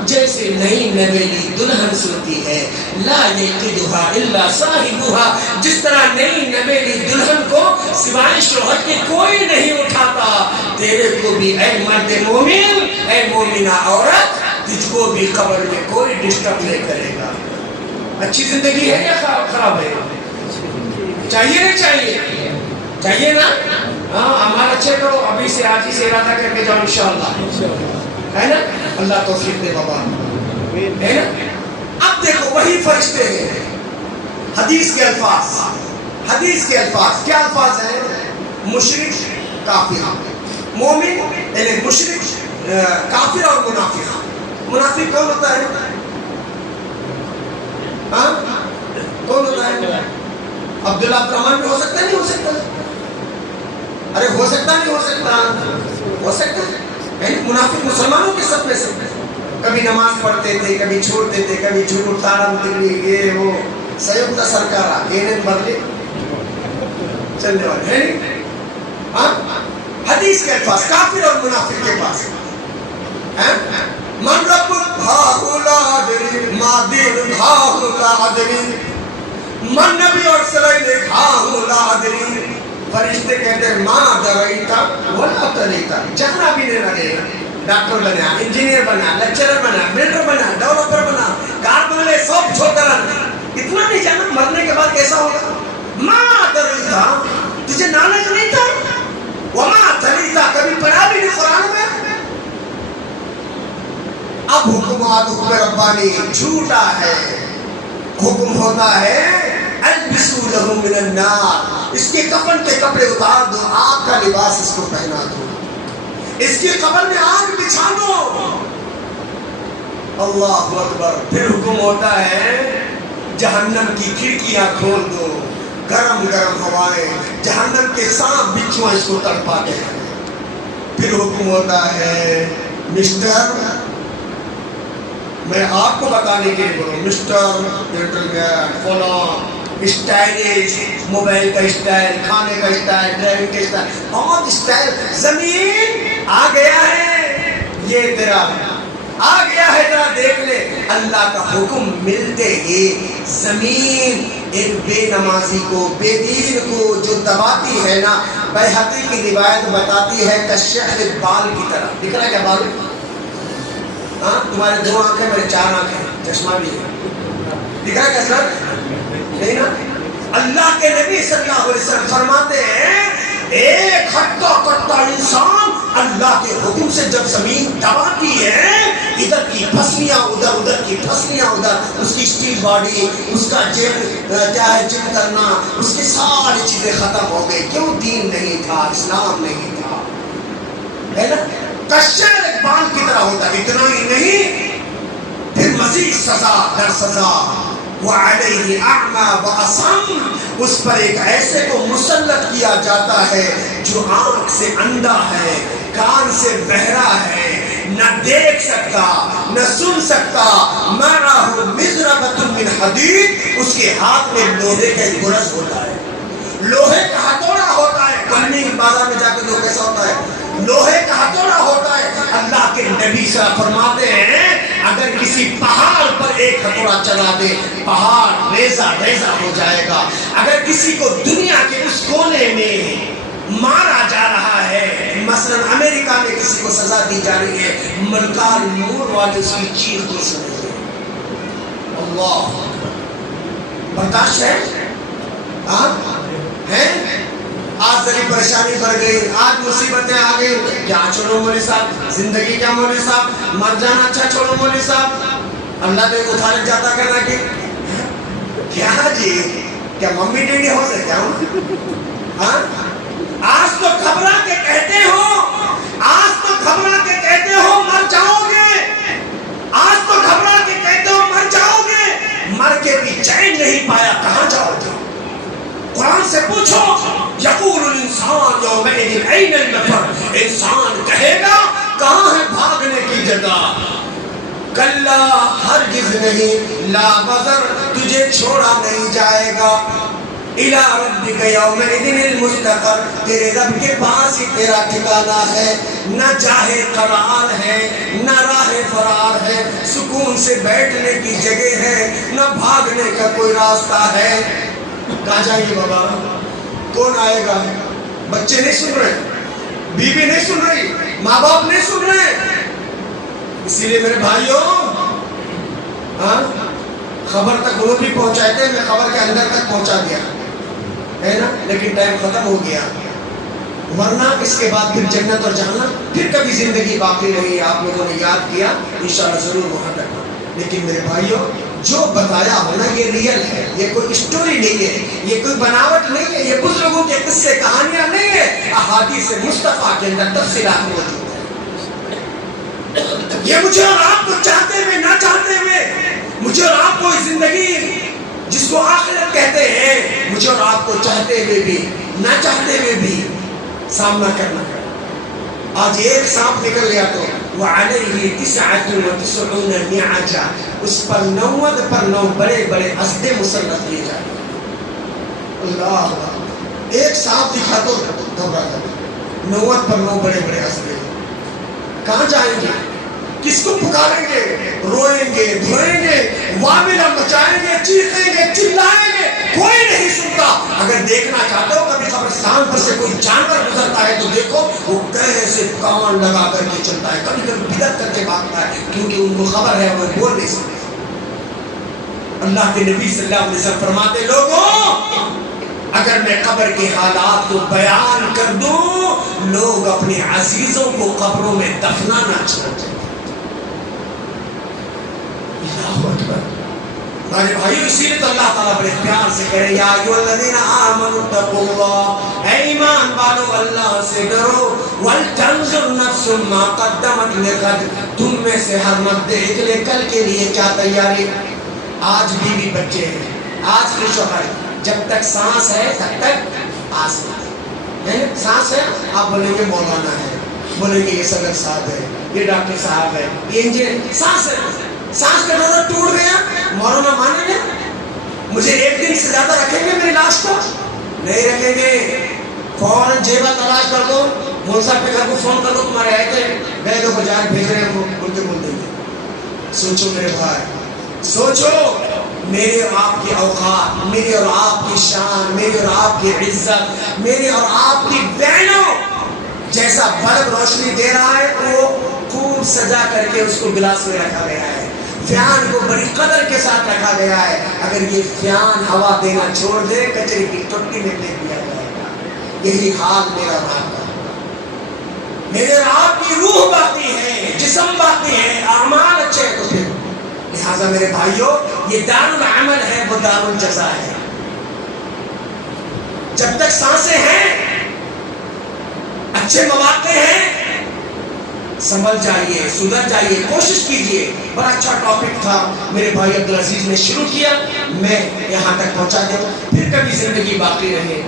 جیسے نئی نویلی دلہن سوتی ہے. لا یقظھا الا صاحبھا، جس طرح نئی نویلی دلہن کو سوائے شوہر کے کوئی نہیں اٹھاتا، تیرے کو بھی اے مرد مومن، اے مومنہ عورت، تجھ کو بھی قبر میں کوئی ڈسٹرب نہیں کرے گا. اچھی زندگی ہے یا خراب ہے؟ چاہیے نہیں چاہیے؟ چاہیے نا. ہاں ہمارا اچھے کرو، ابھی سے آج ہی سے ارادہ کر کے جاؤ انشاءاللہ، ہے نا. اللہ توفیق دے بابا، ہے نا. اب دیکھو وہی فرشتے ہیں، حدیث کے الفاظ، حدیث کے الفاظ کیا الفاظ ہیں؟ مشرک کافر، مومن یعنی مشرک کافر اور منافق. منافق کون ہوتا ہے؟ ہاں کون ہوتا ہے؟ عبداللہ الرحمن میں ہو سکتا نہیں ہو سکتا؟ ارے ہو سکتا نہیں ہو سکتا؟ ہو سکتا ہے. منافق مسلمانوں کے سب میں سے کبھی نماز پڑھتے تھے، کبھی چھوڑتے تھے، کبھی جھوٹ تارم تکلی یہ وہ سیوکتا سرکارا یہ بدلے چلنے والے ہیں. حدیث کے الفاظ کافر اور منافق کے پاس من رب بھاہو لا ادری ما دین بھاہو لا ادری من نبی اور صلی بھاہو لا ادری. فرشتے کہتے ہیں ماں دریتا ولا تریتا، جہنا بھی نہیں لگے گا. ڈاکٹر بنا، انجینئر بنا، لیکچرر بنا، بلڈر بنا، ڈیولپر بنا، کار بنا لے، سب چھوڑ کر اتنا نہیں جانا مرنے کے بعد کیسا ہوگا. ماں دریتا، تجھے نالج نہیں تھا. وما تلیتا کبھی پڑھا بھی نہیں قرآن میں. اب حکم ربانی جھوٹا ہے. حکم ہوتا ہے البسوا لہ من النار، اس کے کفن کے کپڑے اتار دو، آگ کا لباس اس کو پہنا دو، اس کی قبر میں آگ بچھا دو. اللہ اکبر. پھر حکم ہوتا ہے جہنم کی کھڑکیاں کھول دو، گرم گرم ہوائیں، جہنم کے سانپ بچھو اس کو تڑپا دے. پھر حکم ہوتا ہے مسٹر، میں آپ کو بتانے کے لیے بولوں، مسٹر جنٹل مین فلاں اسٹائلش، موبائل کا اسٹائل، کھانے کا اسٹائل، ڈرائیونگ کا اسٹائل، بہت اسٹائل. زمین آ گیا ہے، یہ تیرا آ گیا ہے، ذرا دیکھ لے. اللہ کا حکم ملتے ہی زمین ایک بے نمازی کو، بے دین کو جو دباتی ہے نا، بیہقی کی روایت بتاتی ہے کشحر بال کی طرح. دکھ رہا ہے کیا بال؟ ہاں، تمہارے 2 آنکھیں، میرے 4 آنکھیں، چشمہ بھی ہے. دکھ رہا ہے کیا سر؟ نہیں نا. اللہ کے نبی صلی اللہ علیہ وسلم فرماتے ہیں ایک ہٹا کٹا انسان اللہ کے حکم سے جب زمین دباتی ہے، ادھر کی پھسلیاں ادھر، ادھر کی پھسلیاں ادھر، اس کی اسٹیل باڈی، اس کا کیا ہے جم کرنا، اس کی ساری چیزیں ختم ہو گئی. کیوں؟ دین نہیں تھا، اسلام نہیں تھا، ہے نا. کشر ایک بال کی طرح ہوتا ہے. اتنا ہی نہیں، پھر مزید سزا در سزا. وَعَلَيْهِ أَعْمَى وَأَصَمَّ، اس پر ایک ایسے کو مسلط کیا جاتا ہے جو آنکھ سے اندھا ہے، کان سے بہرا ہے، نہ دیکھ سکتا نہ سن سکتا. مَعَهُ مِزْرَبَةٌ مِّنْ حَدِيدٍ، اس کے ہاتھ میں لوہے کا ایک گرز ہوتا ہے، لوہے کا ہتھوڑا ہوتا ہے. کلنی بازار میں جا کے لوگ کیسا ہوتا ہے؟ لوہے کا ہتھوڑا ہوتا ہے. اللہ کے نبی صلی اللہ علیہ وسلم فرماتے ہیں اگر کسی پہاڑ پر ایک ہتھوڑا چلا دے، پہاڑ ریزہ ریزہ ہو جائے گا. اگر کسی کو دنیا کے اس کونے میں مارا جا رہا ہے، مثلا امریکہ میں کسی کو سزا دی جا رہی ہے، ملکار نور والے اس کی چیخ کو سن رہے ہیں. اللہ برداشت ہے؟ ہاں ہے. آج ذری پریشانی بڑھ گئی، آج مصیبتیں آ گئی. کیا چھوڑو مولوی صاحب، زندگی کیا مولوی صاحب، مر جانا اچھا چھوڑو مولوی صاحب، اللہ تو اٹھانے جاتا کرنا کہ کیا جی، کیا ممی ڈیڈی ہو سکتا ہوں؟ ہاں، آج تو گھبرا کے کہتے ہو، آج تو گھبرا کے کہتے ہو مر جاؤ گے، آج تو گھبرا کے کہتے ہو مر جاؤ گے، مر کے بھی چین نہیں پایا، کہاں جاؤ گے؟ قرآن سے پوچھو، یقول الانسان یومئذ این المفر، انسان کہے گا کہاں ہے بھاگنے کی جگہ. کلا ہرگز نہیں، لا وزر تجھے چھوڑا نہیں جائے گا. الی ربک یومئذ المستقر، تیرے رب کے پاس ہی تیرا ٹھکانہ ہے. نہ جاہے قرار ہے، نہ راہ فرار ہے، سکون سے بیٹھنے کی جگہ ہے، نہ بھاگنے کا کوئی راستہ ہے. کہاں جائیں گے بابا؟ کون آئے گا؟ بچے نہیں سن رہے، بیوی نہیں سن رہی، ماں باپ نہیں سن رہے. اسی لیے میرے بھائیوں، ہاں، خبر تک وہ بھی پہنچائے تھے، میں خبر کے اندر تک پہنچا دیا ہے نا، لیکن ٹائم ختم ہو گیا. ورنہ اس کے بعد پھر جنت اور جہنم، پھر کبھی زندگی باقی رہی. آپ لوگوں نے یاد کیا، انشاءاللہ ضرور وہاں تک. لیکن میرے بھائیوں، جو بتایا ہونا یہ ریئل ہے، یہ کوئی اسٹوری نہیں ہے، یہ کوئی بناوٹ نہیں ہے، یہ بزرگوں کے قصے کہانیاں نہیں ہے. احادیث مصطفیٰ کے اندر تفصیلات موجود ہیں. یہ مجھے اور آپ کو چاہتے ہوئے نہ چاہتے ہوئے، مجھے اور آپ کو زندگی جس کو آخرت کہتے ہیں، مجھے اور آپ کو چاہتے ہوئے بھی نہ چاہتے ہوئے بھی سامنا کرنا ہے. آج ایک سانپ نکل گیا تو وَعَلَيْهِ 99 نِعَجًا، اس پر 90 پر 9 بڑے بڑے اسدے مسلط کیے جائیں. اللہ، ایک سانپ دکھا تو گھبرا جائے. 90 پر 9 بڑے بڑے اسدے. کہاں جائیں گے؟ کس کو پکاریں گے؟ روئیں گے، دھوئیں گے، وابلہ مچائیں گے، چیخیں گے، چلائیں گے، کوئی نہیں سنتا. اگر دیکھنا چاہتے ہو کبھی قبرستان پر سے کوئی جانور گزرتا ہے تو دیکھو وہ کیسے کان لگا کر کے چلتا ہے، کبھی کبھی بدت کر کے بھاگتا ہے، کیونکہ ان کو خبر ہے وہ بول نہیں سکتے. اللہ کے نبی صلی اللہ علیہ وسلم فرماتے، لوگوں اگر میں قبر کے حالات کو بیان کر دوں لوگ اپنے عزیزوں کو قبروں میں دفنانا چاہتے ہیں۔ اللہ اکبر۔ ہمارے بھائیو اسی لیے تو اللہ تعالیٰ بڑے پیار سے کہے یا ایھا الذین آمنوا اتقوا اللہ، اے ایمان والو اللہ سے ڈرو، ولتنظر نفس ما قدمت لغد، تم میں سے ہر مرد دیکھ لے کل کے لیے کیا تیاری۔ آج بیوی بچے ہیں، آج کے شوہر، جب تک سانس ہے تب تک آسمان ہے۔ سانس ہے آپ بولیں گے مولانا ہے، بولیں گے یہ صدر صاحب ہے، یہ ڈاکٹر صاحب ہے، یہ انجینئر، سانس ہے۔ سانس کا ڈر ٹوٹ گیا، مولانا مانیں گے؟ مجھے ایک دن سے زیادہ رکھیں گے میری لاش کو؟ نہیں رکھیں گے۔ فوراً جیبہ تلاش کر دو، مول صاحب کے گھر کو فون کر دو، تمہارے آئے تھے بیگوں کو جان بھیج رہے ہیں، وہ بول دیں گے۔ سوچو میرے بھائی، سوچو میرے اور آپ کی اوقات، میری اور آپ کی شان، میری اور آپ کی عزت، میری اور آپ کی بہنوں جیسا بلب روشنی دے رہا ہے وہ خوب سجا کر کے اس کو گلاس میں رکھا گیا ہے، فیان کو بڑی قدر کے ساتھ رکھا گیا ہے۔ اگر یہ فیان ہوا دینا چھوڑ دے کچرے کی ٹوٹی میں پھینک دیا جائے گا۔ یہی حال میرا اور آپ کا۔ میرے اور آپ کی روح باقی ہے، جسم باقی ہے، اعمال اچھے تو پھر لہٰذا میرے بھائیوں یہ دار العمل ہے، وہ دار الجزا ہے۔ جب تک سانسیں ہیں، اچھے مواقع ہیں، سنبھل جائیے، سدھر جائیے، کوشش کیجئے۔ بڑا اچھا ٹاپک تھا میرے بھائی عبدالعزیز نے شروع کیا، میں یہاں تک پہنچا دوں، پھر کبھی زندگی باقی رہے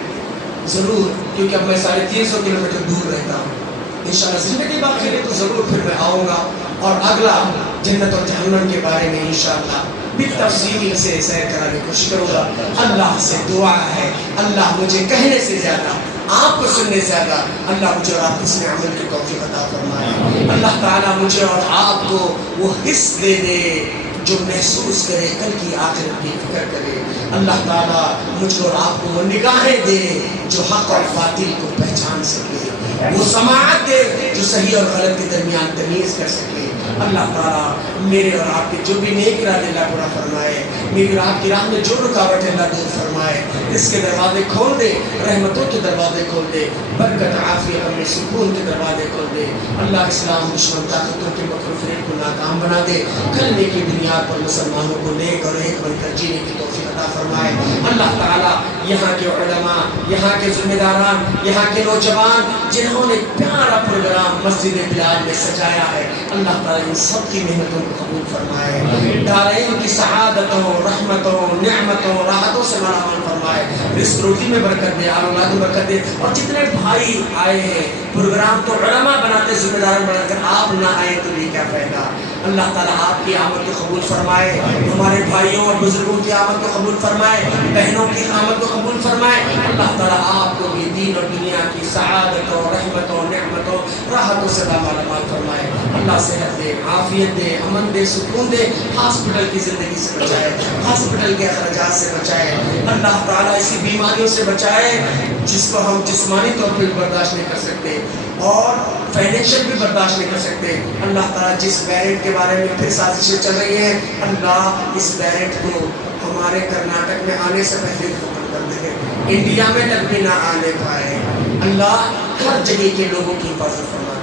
ضرور، کیونکہ اب میں 350 کلومیٹر دور رہتا ہوں، انشاءاللہ زندگی باقی رہے تو ضرور پھر میں آؤں گا، اور اگلا جنت اور جہنم کے بارے میں انشاءاللہ بالتفصیل سے سیر کرانے کی کوشش کروں گا۔ اللہ سے دعا ہے اللہ مجھے کہنے سے زیادہ، آپ کو سننے سے زیادہ، اللہ مجھے اور آپ کو اس میں عمل کی توفیق عطا فرمائے۔ اللہ تعالیٰ مجھے اور آپ کو وہ حص دے دے جو محسوس کرے، کل کی آخرت کی فکر کرے۔ اللہ تعالیٰ مجھے اور آپ کو وہ نگاہیں دے جو حق اور باطل کو پہچان سکے، وہ سماعت دے جو صحیح اور غلط کے درمیان تمیز کر سکے۔ اللہ تعالیٰ میرے اور آپ کے جو بھی نیک ارادے اللہ پورا فرمائے، میری اور آپ کی راہ میں جو رکاوٹ ہے اللہ دور فرمائے، اس کے دروازے کھول دے، رحمتوں کے دروازے کھول دے، برکت عافیت اور سکون کے دروازے کھول دے۔ اللہ اسلام دشمن طاقتوں کے مکر و فریب کو ناکام بنا دے، کلمے کی بنیاد پر مسلمانوں کو نیک اور ایک بن کر جینے کی توفیق عطا فرمائے۔ اللہ تعالیٰ یہاں کے علماء، یہاں کے ذمہ داران، یہاں کے نوجوان جنہوں نے پیارا پروگرام مسجد بلال میں سجایا ہے، اللہ تعالیٰ ان سب کی محنتوں کو قبول فرمائے، دارین کی سعادتوں، رحمتوں، نعمتوں، راحتوں سے مالا مال فرمائے، رزق روزی میں برکت دے، اولاد میں برکت دے، اور جتنے بھائی آئے ہیں پروگرام تو علماء بناتے، ذمہ دار بنا کر آپ نہ آئے تو یہ کیا فائدہ۔ اللہ تعالیٰ آپ کی آمد کو قبول فرمائے، ہمارے بھائیوں اور بزرگوں کی آمد کو قبول فرمائے، بہنوں کی آمد کو قبول فرمائے۔ اللہ تعالیٰ آپ کو بھی دین اور دنیا کی سعادتوں، رحمتوں، نعمتوں، راحتوں سے مالا مال فرمائے۔ اللہ صحت دے، عافیت دے، امن دے، سکون دے، ہاسپٹل کی زندگی سے بچائے، ہاسپٹل کے اخراجات سے بچائے، اللہ تعالیٰ ایسی بیماریوں سے بچائے جس کو ہم جسمانی طور پر برداشت نہیں کر سکتے اور فائنینشیل بھی برداشت نہیں کر سکتے۔ اللہ تعالیٰ جس ویرنٹ کے بارے میں پھر سازشیں چل رہی ہیں، اللہ اس ویرنٹ کو ہمارے کرناٹک میں آنے سے پہلے ختم کر دے، انڈیا میں تک بھی نہ آنے پائے۔ اللہ ہر جگہ کے لوگوں کی حفاظت فرما،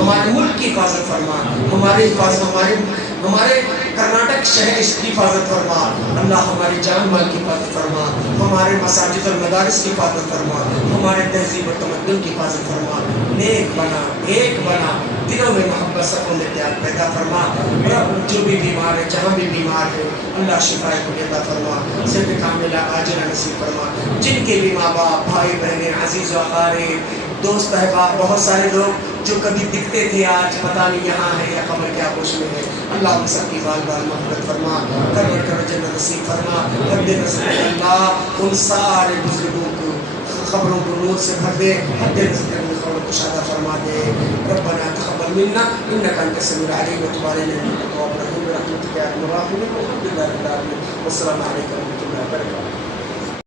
ہمارے ملک کی حفاظت فرما، ہمارے کرناٹک شہر کی حفاظت فرما۔ اللہ ہماری جان مال کی حفاظت فرما، ہمارے مساجد اور مدارس کی حفاظت فرما، ہمارے تہذیب و تمدن کی حفاظت فرما۔ نیک بنا، ایک بنا، دلوں میں محبت سکون اتحاد پیدا فرما۔ رب جو بھی بیمار ہے، جہاں بھی بیمار ہے، اللہ شفا کو عطا فرما، صحت کاملہ عاجلہ نصیب فرما۔ جن کے بھی ماں باپ، بھائی بہنیں، عزیز و اقارب، دوست احباب، بہت سارے لوگ جو کبھی دکھتے تھے آج پتہ نہیں یہاں ہے یا قبر کیا کچھ میں ہے، اللہ ان سب کی بال بال مغفرت فرما، کرو جنت نصیب فرما۔ رب نصیب اللہ ان سارے بزرگوں کو خبروں کو نور سے بھر دے، حد نصیب اپنی خبر کو شادہ فرما دے۔ ربنا تقبل منا انك انت السميع العليم وتب علينا انك التواب الرحيم برحمتك يا ارحم الراحمين والحمد لله رب العالمين والسلام عليكم ورحمه الله وبركاته۔